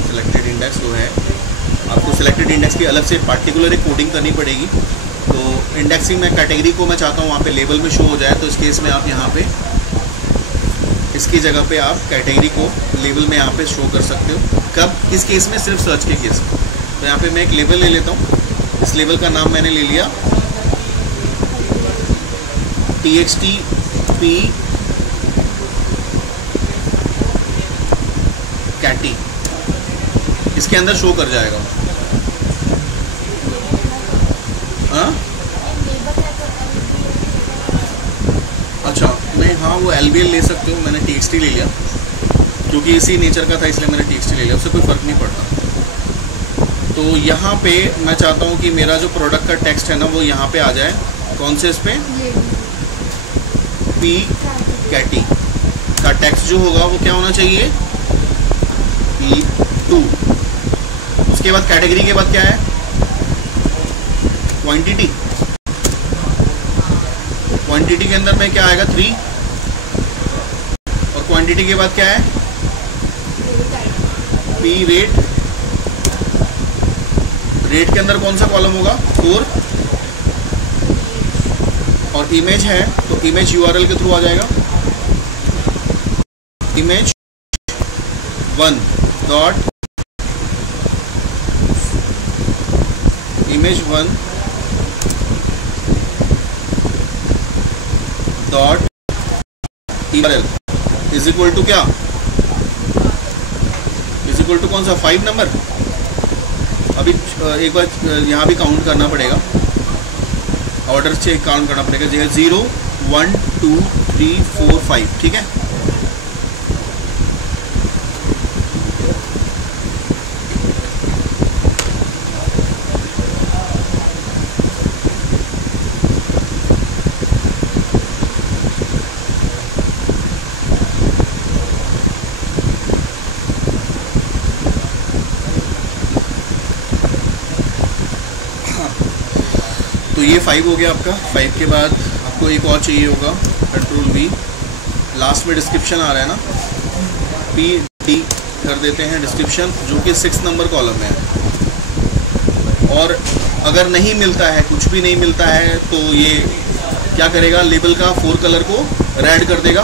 सिलेक्टेड इंडेक्स जो है, आपको सिलेक्टेड इंडेक्स की अलग से पार्टिकुलर कोडिंग करनी पड़ेगी। तो इंडेक्सिंग में कैटेगरी को मैं चाहता हूँ वहाँ पे लेबल में शो हो जाए, तो इस केस में आप यहाँ पे इसकी जगह पे आप कैटेगरी को लेबल में यहाँ पे शो कर सकते हो। कब, किस केस में, सिर्फ सर्च के केस में। तो यहाँ पे मैं एक लेबल ले लेता हूँ, इस लेबल का नाम मैंने ले लिया TXT P कैटी, इसके अंदर शो कर जाएगा। हाँ अच्छा, नहीं, हाँ वो LBL ले सकते हो, मैंने TXT ले लिया क्योंकि इसी नेचर का था, इसलिए मैंने TXT ले लिया, उससे कोई फ़र्क नहीं पड़ता। तो यहाँ पे मैं चाहता हूँ कि मेरा जो प्रोडक्ट का टेक्स्ट है ना वो यहाँ पे आ जाए, कौन से, इस पे P कैटी का टेक्स्ट जो होगा वो क्या होना चाहिए, P2। उसके बाद कैटेगरी के बाद क्या है, क्वांटिटी के अंदर में क्या आएगा, 3, और क्वांटिटी के बाद क्या है, P रेट के अंदर कौन सा कॉलम होगा, 4, और इमेज है तो इमेज URL के थ्रू आ जाएगा, image 1 dot URL is equal to क्या, इज इक्वल टू कौन सा, 5 नंबर। अभी एक बार यहाँ भी काउंट करना पड़ेगा, ऑर्डर से काउंट करना पड़ेगा, जो है 0 1 2 3 4 5, ठीक है। तो ये 5 हो गया आपका। 5 के बाद आपको एक और चाहिए होगा, कंट्रोल V, लास्ट में डिस्क्रिप्शन आ रहा है ना, PD कर देते हैं डिस्क्रिप्शन, जो कि 6 नंबर कॉलम में है। और अगर नहीं मिलता है, कुछ भी नहीं मिलता है, तो ये क्या करेगा, लेबल का 4 कलर को रेड कर देगा,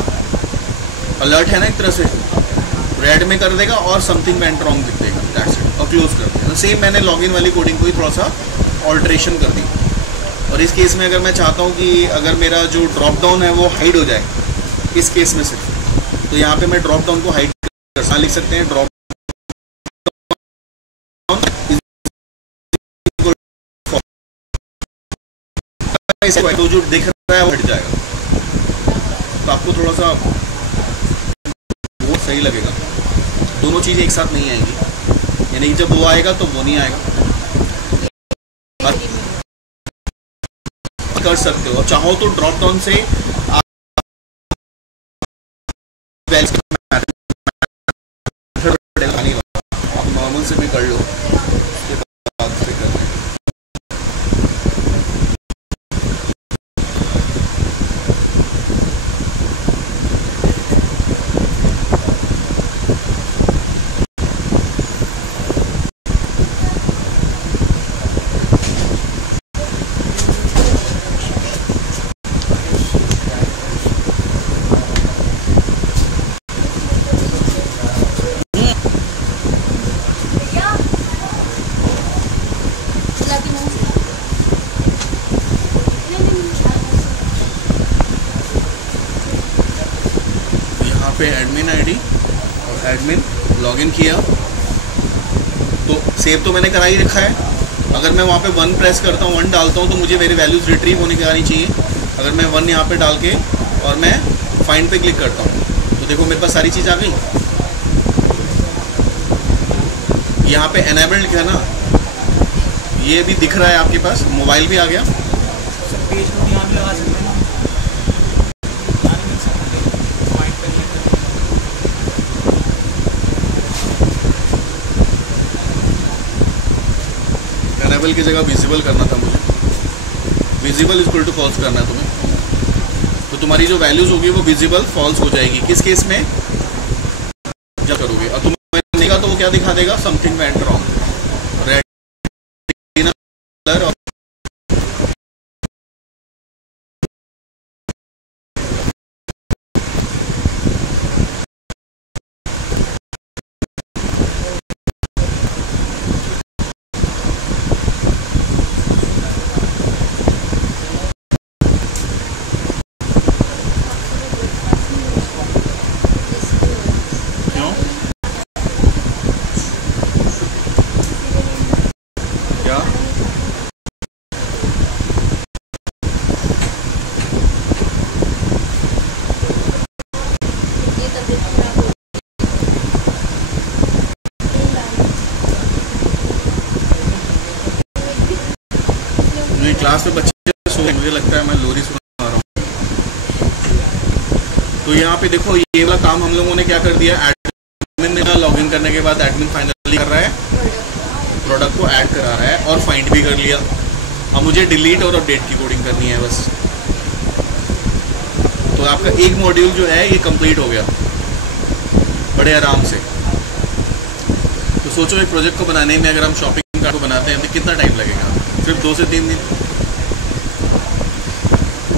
अलर्ट है ना एक तरह से, रेड में कर देगा और समथिंग वेंट रॉन्ग लिख देगा, दैट्स इट, और क्लोज कर देगा। सेम मैंने लॉगिन वाली कोडिंग को ही थोड़ा सा ऑल्ट्रेशन कर दी। और इस केस में अगर मैं चाहता हूँ कि अगर मेरा जो ड्रॉप डाउन है वो हाइड हो जाए, इस केस में सिर्फ, तो यहाँ पे मैं ड्रॉप डाउन को हाइड कर लिख सकते हैं, ड्रॉप डाउन तो जो दिख रहा है वो हट जाएगा, तो आपको थोड़ा सा वो सही लगेगा। दोनों चीज़ें एक साथ नहीं आएंगी, यानी जब वो आएगा तो वो नहीं आएगा, कर सकते हो। चाहो तो ड्रॉप डाउन से आप नॉर्मल से भी कर लो, उसके बाद से कर लें। पे एडमिन आईडी और एडमिन लॉगिन किया, तो सेव तो मैंने करा ही रखा है। अगर मैं वहाँ पे 1 प्रेस करता हूँ, 1 डालता हूँ, तो मुझे मेरी वैल्यूज़ रिट्रीव होने की आनी चाहिए। अगर मैं 1 यहाँ पे डाल के और मैं फाइंड पे क्लिक करता हूँ तो देखो मेरे पास सारी चीज़ आ गई। यहाँ पे एनेबल्ड है ना, ये भी दिख रहा है आपके पास, मोबाइल भी आ गया। पेज को यहाँ भी लगा सकते हैं ना, एनेबल की जगह विजिबल करना था मुझे, विजिबल इक्वल टू फॉल्स करना है तुम्हें, तो तुम्हारी जो वैल्यूज होगी वो विजिबल फॉल्स हो जाएगी। किस केस में? जब करोगे और तुम्हें देगा तो वो क्या दिखा देगा? Something went wrong, red colour और क्लास में बच्चे सो, मुझे लगता है मैं लोरी सुना रहा हूँ। तो यहाँ पे देखो ये वाला काम हम लोगों ने क्या कर दिया, एडमिन ने लॉगिन करने के बाद एडमिन फाइनली कर रहा है, प्रोडक्ट को ऐड करा रहा है और फाइंड भी कर लिया। अब मुझे डिलीट और अपडेट की कोडिंग करनी है बस। तो आपका एक मॉड्यूल जो है ये कंप्लीट हो गया बड़े आराम से। तो सोचो एक प्रोजेक्ट को बनाने में अगर हम शॉपिंग कार्ट को बनाते हैं तो कितना टाइम लगेगा? सिर्फ 2 से 3 दिन।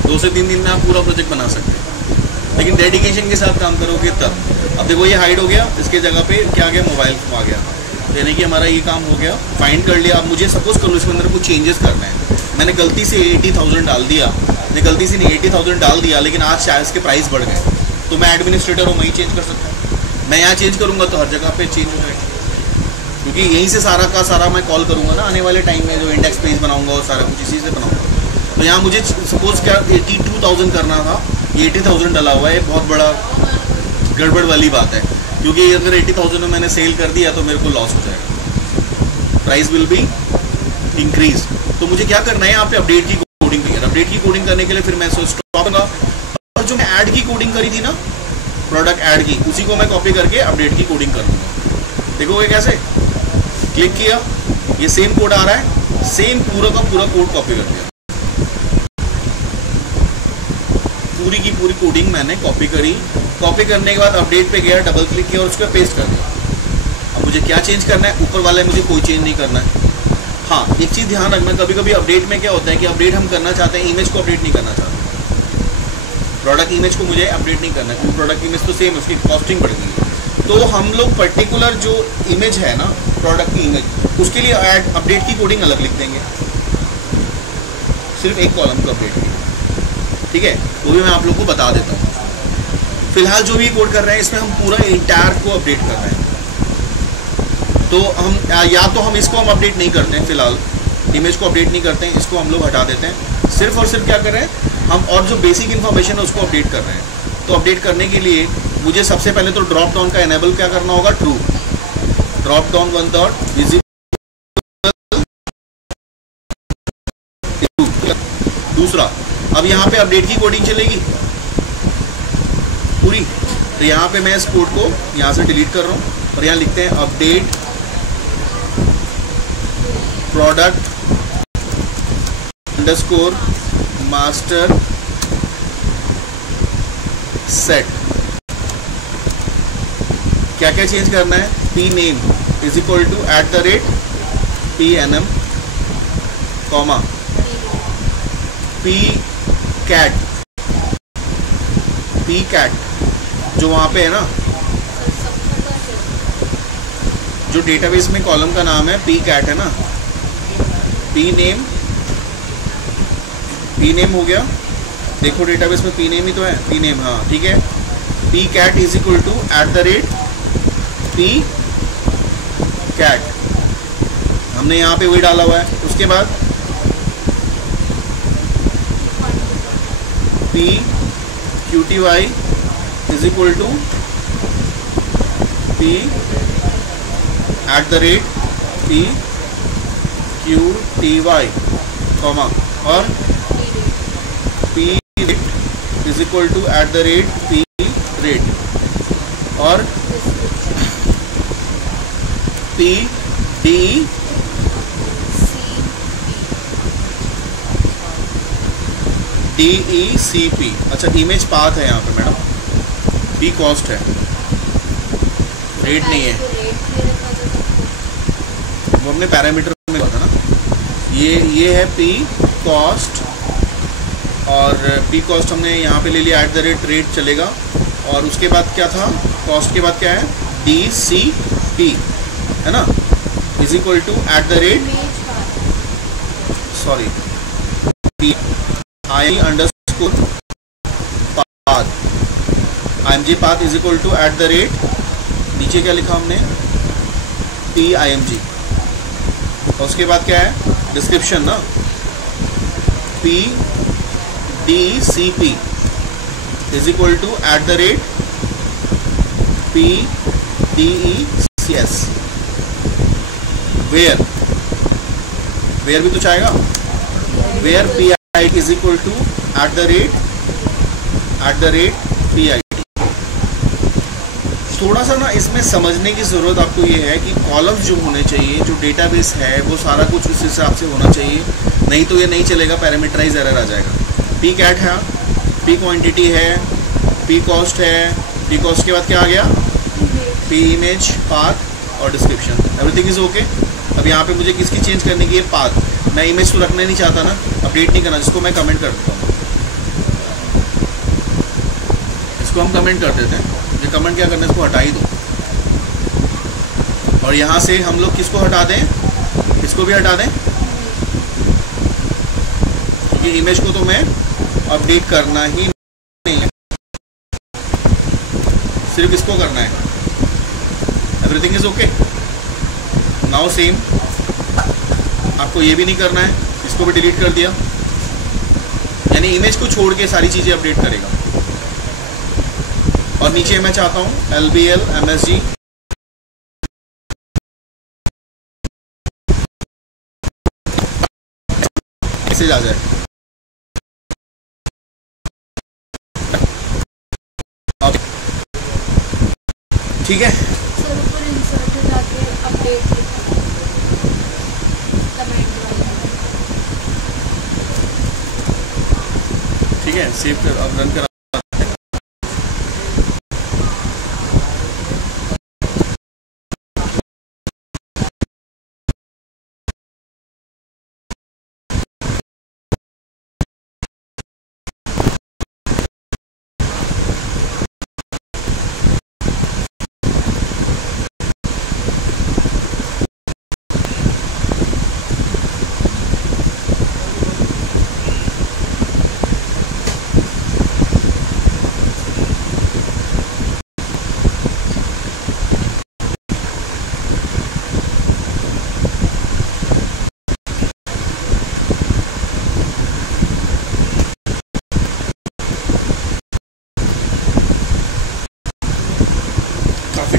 2 से 3 दिन में आप पूरा प्रोजेक्ट बना सकते हैं, लेकिन डेडिकेशन के साथ काम करोगे तब। अब देखो ये हाइड हो गया, इसके जगह पे क्या आ गया? मोबाइल फोन आ गया, यानी कि हमारा ये काम हो गया, फाइंड कर लिया। अब मुझे सपोज कर लो इसके अंदर कुछ चेंजेस करना है, मैंने गलती से 80,000 डाल दिया, मैंने गलती से नहीं 80,000 डाल दिया, लेकिन आज शायद इसके प्राइस बढ़ गए, तो मैं एडमिनिस्ट्रेटर हूँ, मैं ही चेंज कर सकता हूँ। मैं यहाँ चेंज करूँगा तो हर जगह पे चेंज हो जाएगा, क्योंकि यहीं से सारा का सारा मैं कॉल करूँगा ना आने वाले टाइम में, जो इंडेक्स पेज बनाऊँगा और सारा कुछ इसी से बनाऊँगा। तो यहाँ मुझे सपोज क्या 82,000 करना था, 80,000 डला हुआ है, बहुत बड़ा गड़बड़ वाली बात है, क्योंकि अगर 80,000 में मैंने सेल कर दिया तो मेरे को लॉस हो जाएगा, प्राइस विल बी इंक्रीज। तो मुझे क्या करना है, यहाँ पे अपडेट की कोडिंग की। अपडेट की कोडिंग करने के लिए फिर मैं स्टॉप करूँगा, और जो मैं ऐड की कोडिंग करी थी ना, प्रोडक्ट ऐड की, उसी को मैं कॉपी करके अपडेट की कोडिंग कर दूँगा। देखोगे कैसे? क्लिक किया, ये सेम कोड आ रहा है, सेम पूरा का पूरा कोड कॉपी कर दिया, पूरी की पूरी कोडिंग मैंने कॉपी करी। कॉपी करने के बाद अपडेट पे गया, डबल क्लिक किया और उस पर पेस्ट कर दिया। अब मुझे क्या चेंज करना है? ऊपर वाले मुझे कोई चेंज नहीं करना है। हाँ, एक चीज़ ध्यान रखना, कभी कभी अपडेट में क्या होता है कि अपडेट हम करना चाहते हैं, इमेज को अपडेट नहीं करना चाहते, प्रोडक्ट इमेज को मुझे अपडेट नहीं करना है, क्योंकि प्रोडक्ट इमेज तो सेम, उसकी कॉस्टिंग बढ़ गई है। तो हम लोग पर्टिकुलर जो इमेज है ना, प्रोडक्ट की इमेज, उसके लिए अपडेट की कोडिंग अलग लिख देंगे, सिर्फ एक कॉलम को अपडेट की, ठीक है? वो भी मैं आप लोग को बता देता हूँ। फिलहाल जो भी कोड कर रहे हैं इसमें हम पूरा इंटायर को अपडेट कर रहे हैं, तो हम या तो हम इसको हम अपडेट नहीं करते हैं, फिलहाल इमेज को अपडेट नहीं करते हैं, इसको हम लोग हटा देते हैं, सिर्फ और सिर्फ क्या कर रहे हैं हम, और जो बेसिक इन्फॉर्मेशन है उसको अपडेट कर रहे हैं। तो अपडेट करने के लिए मुझे सबसे पहले तो ड्रॉप डाउन का एनेबल क्या करना होगा? True. Drop down 1 dot visible. दूसरा, अब यहाँ पे अपडेट की कोडिंग चलेगी पूरी, तो यहाँ पे मैं इस कोड को यहाँ से डिलीट कर रहा हूँ और यहाँ लिखते हैं update product underscore master set. क्या क्या चेंज करना है? P name is equal to @ PNM, comma P cat जो वहाँ पे है ना, जो डेटाबेस में कॉलम का नाम है पी कैट है ना, पी नेम हो गया। देखो डेटाबेस में पी नेम ही तो है, पी नेम, हाँ ठीक है। P cat is equal to @p cat, हमने यहाँ पे वही डाला हुआ है। उसके बाद p qty is equal to p @p qty comma, और p rate is equal to @p rate, और p DECP। अच्छा, इमेज पाथ है यहाँ पे मैडम, p कॉस्ट है, रेट नहीं है, वो हमने पैरामीटर में कहा था ना। ये है p कॉस्ट, और p कॉस्ट हमने यहाँ पे ले लिया @rate चलेगा, और उसके बाद क्या था, कॉस्ट के बाद क्या है, DCP है ना, is equal to sorry IMG path, IMG path is equal to नीचे क्या लिखा हमने, PIMG, और उसके बाद क्या है, डिस्क्रिप्शन ना, PDCP is equal to PDECS। Where भी तो चाहेगा, where PI is equal to @PIT। थोड़ा सा ना इसमें समझने की ज़रूरत आपको ये है कि कॉलम्स जो होने चाहिए, जो डेटाबेस है, वो सारा कुछ उस हिसाब से होना चाहिए, नहीं तो ये नहीं चलेगा, पैरामीटराइज एरर आ जाएगा। p कैट है, p क्वांटिटी है, p कॉस्ट है, p कॉस्ट के बाद क्या आ गया, p इमेज पाथ और डिस्क्रिप्शन, एवरीथिंग इज ओके। अब यहाँ पे मुझे किसकी चेंज करने की है, पाथ, मैं इमेज तो रखना नहीं चाहता ना, अपडेट नहीं करना, जिसको मैं कमेंट कर देता हूँ, इसको हम कमेंट कर देते हैं। ये कमेंट क्या करना है, इसको हटा ही दो, और यहाँ से हम लोग किसको हटा दें, इसको भी हटा दें, क्योंकि इमेज को तो मैं अपडेट करना ही नहीं है, सिर्फ इसको करना है। Everything is okay. Now same, आपको ये भी नहीं करना है, इसको भी डिलीट कर दिया, यानी इमेज को छोड़ के सारी चीज़ें अपडेट करेगा। और नीचे मैं चाहता हूँ LBL MSG मैसेज आ जाए। अब ठीक है, सर ऊपर इंसर्ट जाके अपडेट कमेंट वाला, ठीक है, सेव कर, अब रन करा।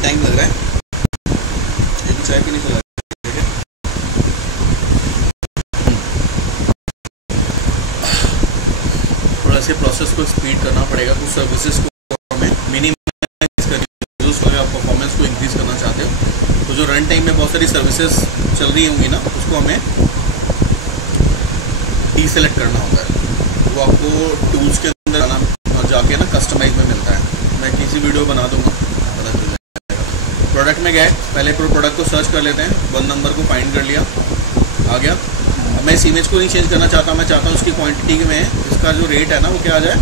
टाइम लग रहा है, ये भी चाय पीने चला है। थोड़ा से प्रोसेस को स्पीड करना पड़ेगा, कुछ सर्विसेज को हमें मिनिमाइज करनी, उसमें आप परफॉर्मेंस को इंक्रीज करना चाहते हो, तो जो रन टाइम में बहुत सारी सर्विसेज चल रही होंगी ना, उसको हमें डीसेलेक्ट करना होता है। वो आपको टूल्स के अंदर जाके ना कस्टमाइज में मिलता है, मैं किसी वीडियो बना दूंगा, पता चल जाएगा। प्रोडक्ट में गए, पहले प्रोडक्ट को सर्च कर लेते हैं, 1 नंबर को फाइंड कर लिया, आ गया। अब मैं इस इमेज को नहीं चेंज करना चाहता, मैं चाहता हूँ उसकी क्वांटिटी में इसका जो रेट है ना वो क्या आ जाए,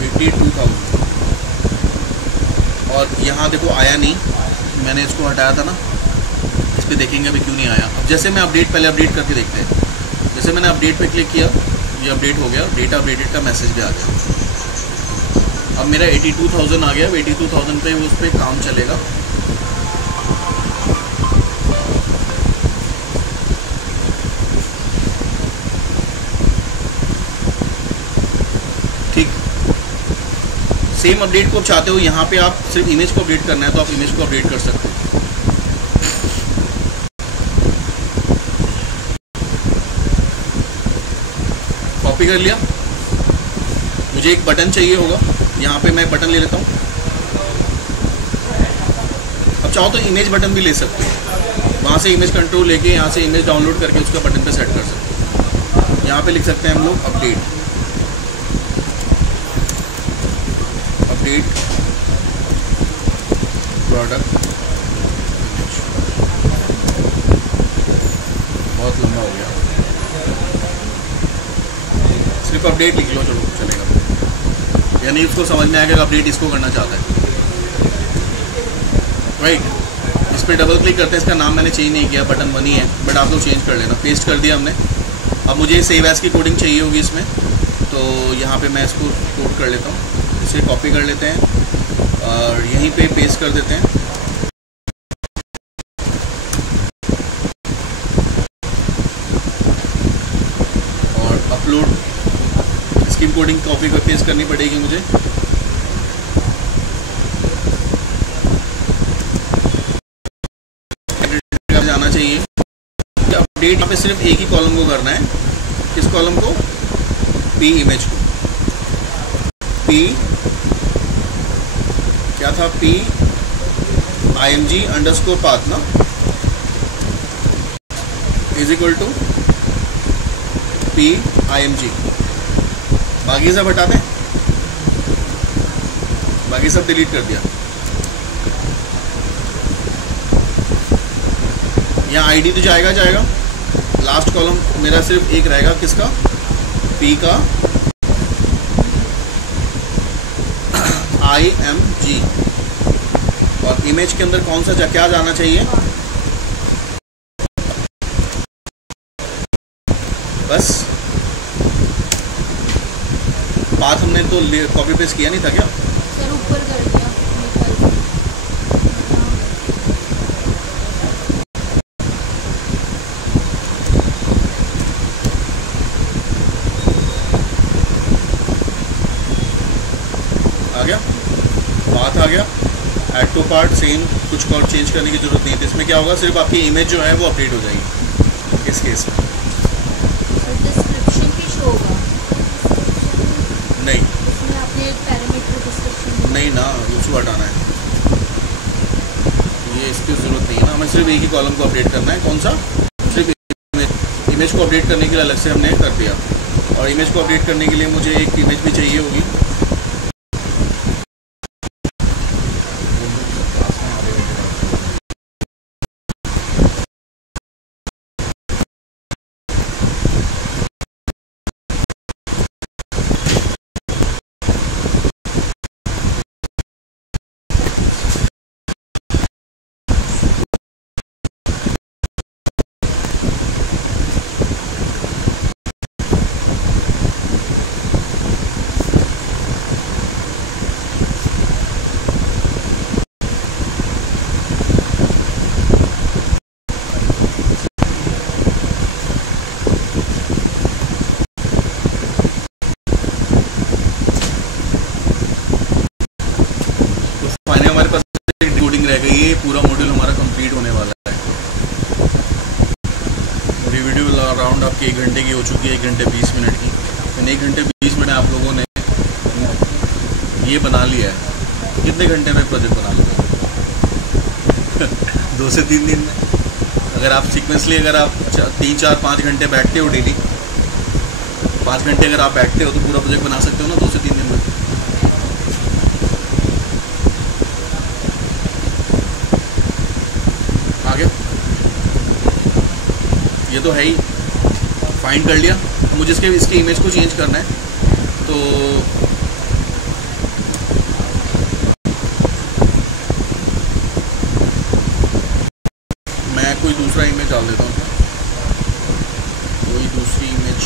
82,000। और यहाँ देखो आया नहीं, मैंने इसको हटाया था ना, इस पर देखेंगे अभी क्यों नहीं आया। अब जैसे मैं अपडेट, पहले अपडेट करके देखते हैं, जैसे मैंने अपडेट पे क्लिक किया, ये अपडेट हो गया, डेटा अपडेटेड का मैसेज भी आ गया। अब मेरा 82,000 आ गया। अब 82,000 पे उस पर काम चलेगा। ठीक, सेम अपडेट को आप चाहते हो, यहाँ पे आप सिर्फ इमेज को अपडेट करना है तो आप इमेज को अपडेट कर सकते हो। कॉपी कर लिया। मुझे एक बटन चाहिए होगा, यहाँ पे मैं बटन ले लेता हूँ। अब चाहो तो इमेज बटन भी ले सकते हो, वहाँ से इमेज कंट्रोल लेके यहाँ से इमेज डाउनलोड करके उसका बटन पे सेट कर सकते हो। यहाँ पे लिख सकते हैं हम लोग अपडेट, अपडेट प्रोडक्ट। बहुत लंबा हो गया, सिर्फ अपडेट लिख लो, चलो चलेगा। यानी उसको समझ में आएगा कि अपडेट इसको करना चाहता है, राइट। इस पर डबल क्लिक करते हैं। इसका नाम मैंने चेंज नहीं किया, बटन 1 ही है, बट आप लोग चेंज कर लेना। पेस्ट कर दिया हमने। अब मुझे सेव एज की कोडिंग चाहिए होगी इसमें, तो यहाँ पे मैं इसको कोड कर लेता हूँ। इसे कॉपी कर लेते हैं और यहीं पे पेस्ट कर देते हैं। और अपलोड, इसकी कोडिंग कॉपी कर पेस्ट करनी पड़ेगी मुझे। जाना चाहिए अपडेट। यहाँ पे सिर्फ एक ही कॉलम को करना है। किस कॉलम को? पी इमेज को। पी क्या था? पी img अंडरस्कोर पाथ ना, is equal to P img। बाकी सब हटा दें, बाकी सब डिलीट कर दिया। यहाँ आईडी तो जाएगा जाएगा। लास्ट कॉलम मेरा सिर्फ एक रहेगा, किसका? पी का img। और इमेज के अंदर कौन सा क्या जाना चाहिए? बस पाथ हमने तो कॉपी पेस्ट किया नहीं था क्या? सर ऊपर कर दिया आ गया, पाथ आ गया। ऐड टू पार्ट सेम, कुछ और चेंज करने की जरूरत नहीं है। इसमें क्या होगा, सिर्फ आपकी इमेज जो है वो अपडेट हो जाएगी इस केस में। डिस्क्रिप्शन भी शो होगा नहीं इसमें, आपने पैरामीटर डिस्क्रिप्शन नहीं ना, उसको हटाना है, ये इसकी ज़रूरत नहीं है ना। हमें सिर्फ एक ही कॉलम को अपडेट करना है। कौन सा? सिर्फ इमेज को अपडेट करने के लिए अलग से हमने कर दिया। और इमेज को अपडेट करने के लिए मुझे एक इमेज भी चाहिए होगी। हमारे पास एक कोडिंग रह गई है। ये पूरा मॉड्यूल हमारा कंप्लीट होने वाला है। मेरी वीडियो अराउंड आपकी 1 घंटे की हो चुकी है, 1 घंटे 20 मिनट की। 1 घंटे 20 मिनट आप लोगों ने ये बना लिया है। कितने घंटे में प्रोजेक्ट बना लिया? 2 से 3 दिन में। अगर आप सीक्वेंसली अगर आप 3, 4, 5 घंटे बैठते हो डेली, 5 घंटे अगर आप बैठते हो तो पूरा प्रोजेक्ट बना सकते हो ना 2 से 3 दिन में। आगे ये तो है ही, फाइंड कर लिया। मुझे इसके इमेज को चेंज करना है, तो मैं कोई दूसरा इमेज डाल देता हूँ। कोई दूसरी image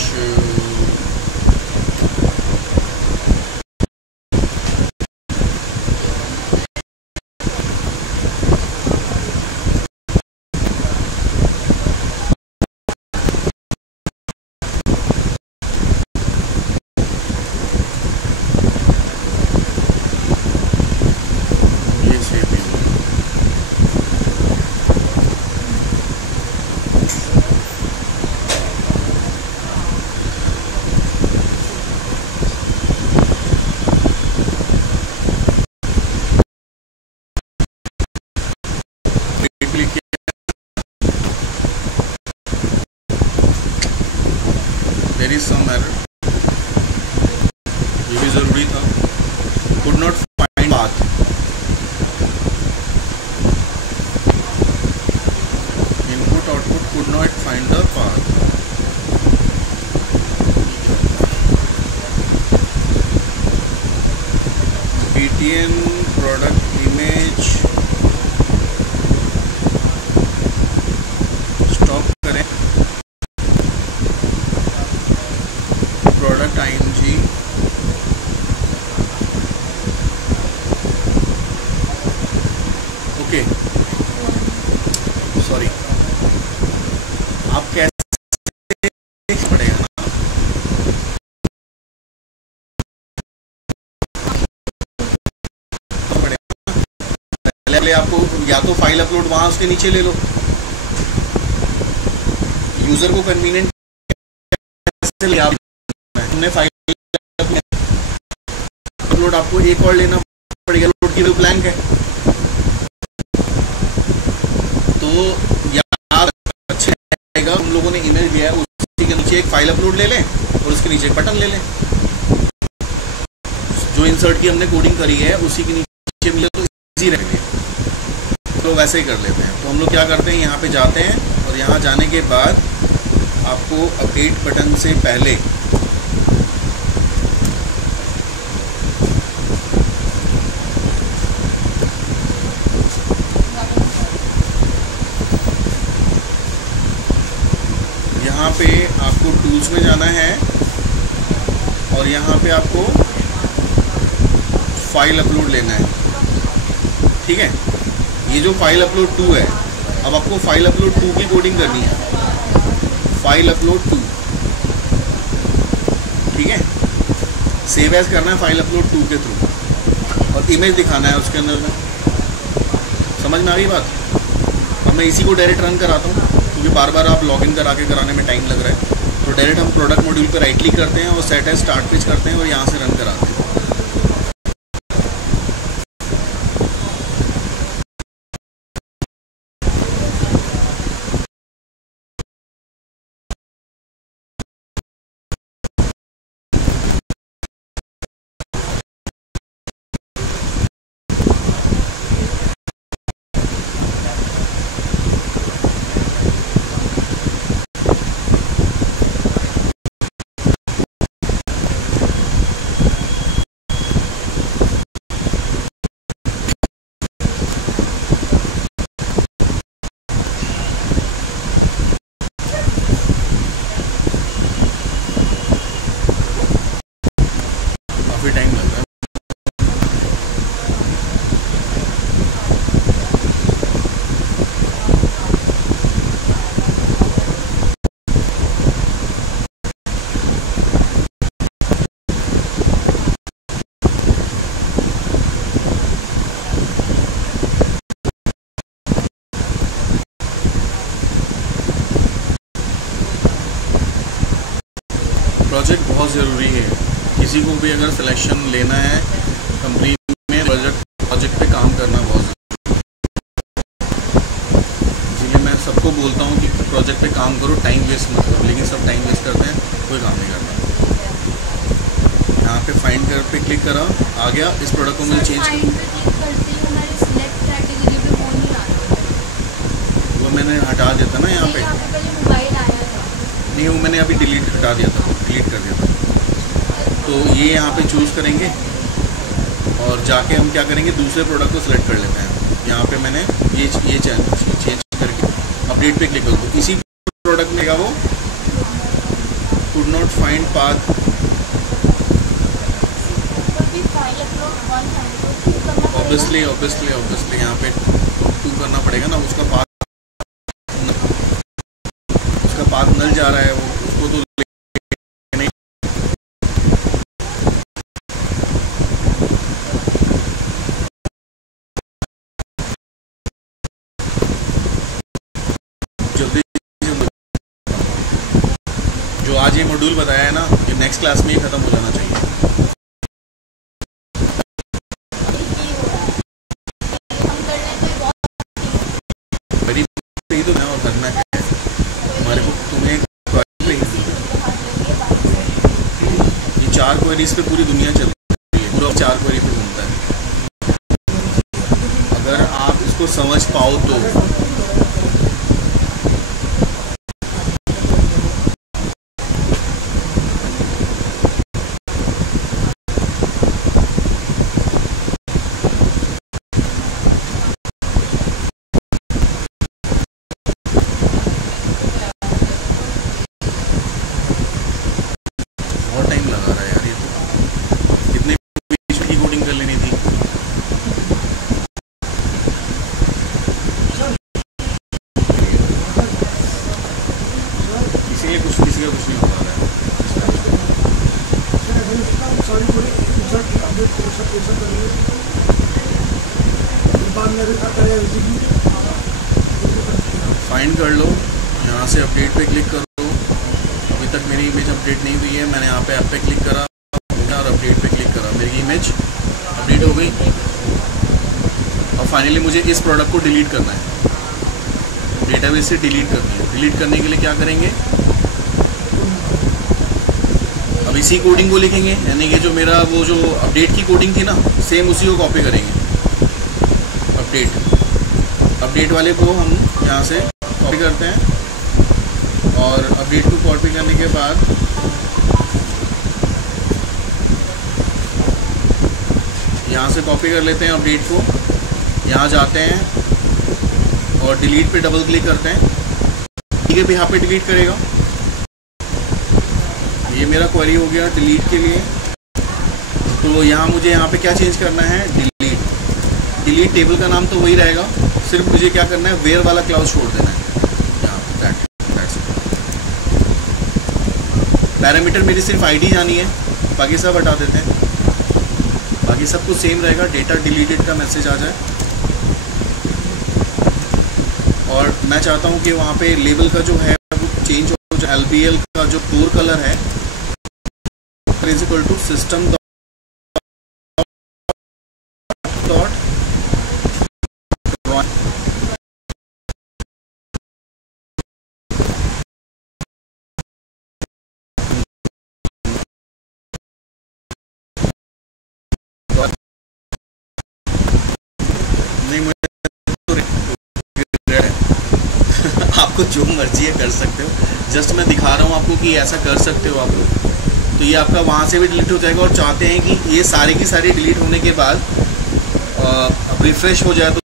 there is some error, ये भी ज़रूरी था। Could not find path, input output could not find the path. BTN product image stop करें, प्रोडक्ट IMG ओके, सॉरी, आप कैसे पड़ेगा ना, पहले आपको या तो फाइल अपलोड वहां उसके नीचे ले लो, यूजर को कन्वीनियंट ले, आप हमने फाइल अपलोड आपको एक और लेना पड़ेगा, लोड की तो ब्लैंक है, तो यार अच्छा रहेगा हम लोगों ने ईमेल दिया है उसी के नीचे एक फाइल अपलोड ले लें और उसके नीचे एक बटन ले लें, जो इंसर्ट की हमने कोडिंग करी है उसी के नीचे मिले तो इजी रहेगा, तो वैसे ही कर लेते हैं। तो हम लोग क्या करते हैं, यहाँ पे जाते हैं और यहाँ जाने के बाद आपको अपडेट बटन से पहले यहाँ पे आपको टूल्स में जाना है और यहाँ पे आपको फाइल अपलोड लेना है, ठीक है। ये जो फाइल अपलोड 2 है, अब आपको फाइल अपलोड 2 की कोडिंग करनी है, फाइल अपलोड 2, ठीक है, सेव एज करना है फाइल अपलोड 2 के थ्रू और इमेज दिखाना है उसके अंदर में। समझ में आ गई बात? अब मैं इसी को डायरेक्ट रन कराता हूँ क्योंकि बार बार आप लॉगिन करा के कराने में टाइम लग रहा है, तो डायरेक्ट हम प्रोडक्ट मॉड्यूल पर राइट क्लिक करते हैं और सेट एज स्टार्ट पेज करते हैं और यहाँ से रन कराते हैं। टाइम लग रहा है। प्रोजेक्ट बहुत ज़रूरी है, किसी को भी अगर सिलेक्शन लेना है कंपनी में, प्रोजेक्ट पे काम करना बहुत ज़रूरी है। इसलिए मैं सबको बोलता हूँ कि प्रोजेक्ट पे काम करो, टाइम वेस्ट मत करो, लेकिन सब टाइम वेस्ट करते हैं, कोई काम नहीं करता। यहाँ पे फाइंड कर पे क्लिक करा, आ गया, इस प्रोडक्ट को मुझे चेंज, वो मैंने हटा दिया था ना यहाँ पे, नहीं वो मैंने अभी हटा दिया था, डिलीट कर दिया था। तो ये यहाँ पे चूज़ करेंगे और जाके हम क्या करेंगे, दूसरे प्रोडक्ट को सिलेक्ट कर लेते हैं। यहाँ पे मैंने ये चेंज करके अपडेट पे क्लिक करूँ, इसी प्रोडक्ट में वो could not find path, obviously यहाँ पे 2 करना पड़ेगा ना, उसका पाथ नल जा रहा है, वो उसको तो नहीं। जल्दी जो आज ये मॉड्यूल बताया है ना, ये नेक्स्ट क्लास में ही ख़त्म हो जाना चाहिए। तो मैं और करना है हमारे को, तुम्हें क्वेरीज पे पूरी दुनिया चल रही है, पूरा 4 क्वेरी पे घूमता है। अगर आप इसको समझ पाओ तो बहुत टाइम लगा रहा है यार, ये तो कितने बीच की कोडिंग कर लेनी थी। इसीलिए किसी का कुछ नहीं हो पा रहा है। फाइंड कर लो, यहाँ से अपडेट पे क्लिक करो। अभी तक मेरी इमेज अपडेट नहीं हुई है, मैंने यहाँ पे ऐप पे क्लिक करा और अपडेट पे क्लिक करा, मेरी इमेज अपडेट हो गई। और फाइनली मुझे इस प्रोडक्ट को डिलीट करना है, डेटाबेस से डिलीट करनी है। डिलीट करने के लिए क्या करेंगे, अब इसी कोडिंग को लिखेंगे, यानी कि जो मेरा वो जो अपडेट की कोडिंग थी ना, सेम उसी को कॉपी करेंगे। अपडेट वाले को हम यहाँ से कॉपी करते हैं और अपडेट को कॉपी करने के बाद यहाँ से कॉपी कर लेते हैं अपडेट को, यहाँ जाते हैं और डिलीट पे डबल क्लिक करते हैं। ठीक है, यहाँ पे डिलीट करेगा। ये मेरा क्वेरी हो गया डिलीट के लिए। तो यहाँ मुझे यहाँ पे क्या चेंज करना है, डिलीट टेबल का नाम तो वही रहेगा, सिर्फ मुझे क्या करना है, वेयर वाला क्लाउज छोड़ देना है। पैरामीटर मेरी सिर्फ आईडी जानी है, बाकी सब हटा देते हैं। बाकी सब कुछ सेम रहेगा, डेटा डिलीटेड का मैसेज आ जाए। और मैं चाहता हूँ कि वहाँ पे लेबल का जो है वो चेंज हो जाए। LBL का जो कोर कलर है is equal to system dot आपको जो मर्जी है कर सकते हो, जस्ट मैं दिखा रहा हूँ आपको कि ऐसा कर सकते हो आप लोग। तो ये आपका वहाँ से भी डिलीट हो जाएगा। और चाहते हैं कि ये सारे की सारी डिलीट होने के बाद अब रिफ्रेश हो जाए तो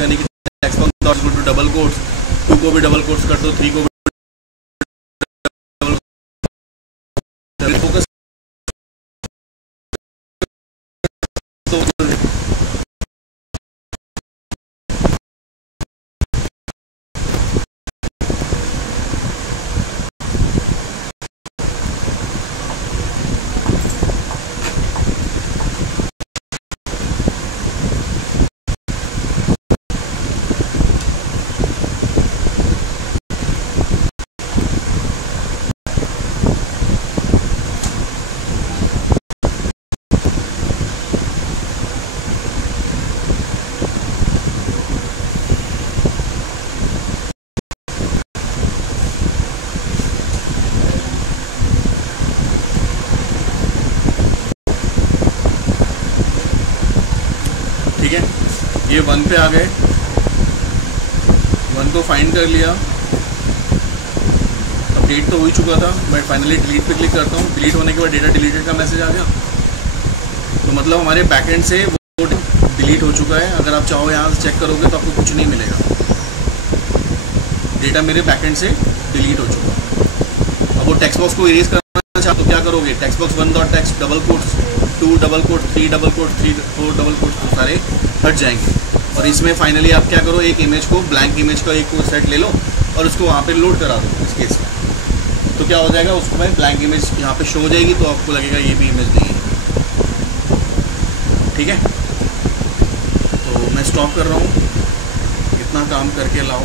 यानी कि डबल कोट्स, 2 को भी डबल कोट्स कर दो, 3 को भी फोकस तो ठीक है, ये 1 पे आ गए, 1 को फाइंड कर लिया। अपडेट तो हो ही चुका था, मैं फाइनली डिलीट पे क्लिक करता हूँ। डिलीट होने के बाद डेटा डिलीटेड का मैसेज आ गया। तो मतलब हमारे बैकएंड से वो डिलीट हो चुका है। अगर आप चाहो यहाँ से चेक करोगे तो आपको कुछ नहीं मिलेगा, डेटा मेरे बैकएंड से डिलीट हो चुका। अब वो टेक्स्ट बॉक्स को इरेज करना चाहो तो क्या करोगे, text box 1 dot text double quotes 2 double quote 3 double quote 3 4 double quote तो सारे हट जाएंगे। और इसमें फाइनली आप क्या करो, एक इमेज को, ब्लैंक इमेज का एक सेट ले लो और उसको वहाँ पे लोड करा दो। इस केस में तो क्या हो जाएगा, उसको मैं ब्लैंक इमेज यहाँ पे शो हो जाएगी, तो आपको लगेगा ये भी इमेज नहीं है। ठीक है, तो मैं स्टॉप कर रहा हूँ, इतना काम करके लाओ।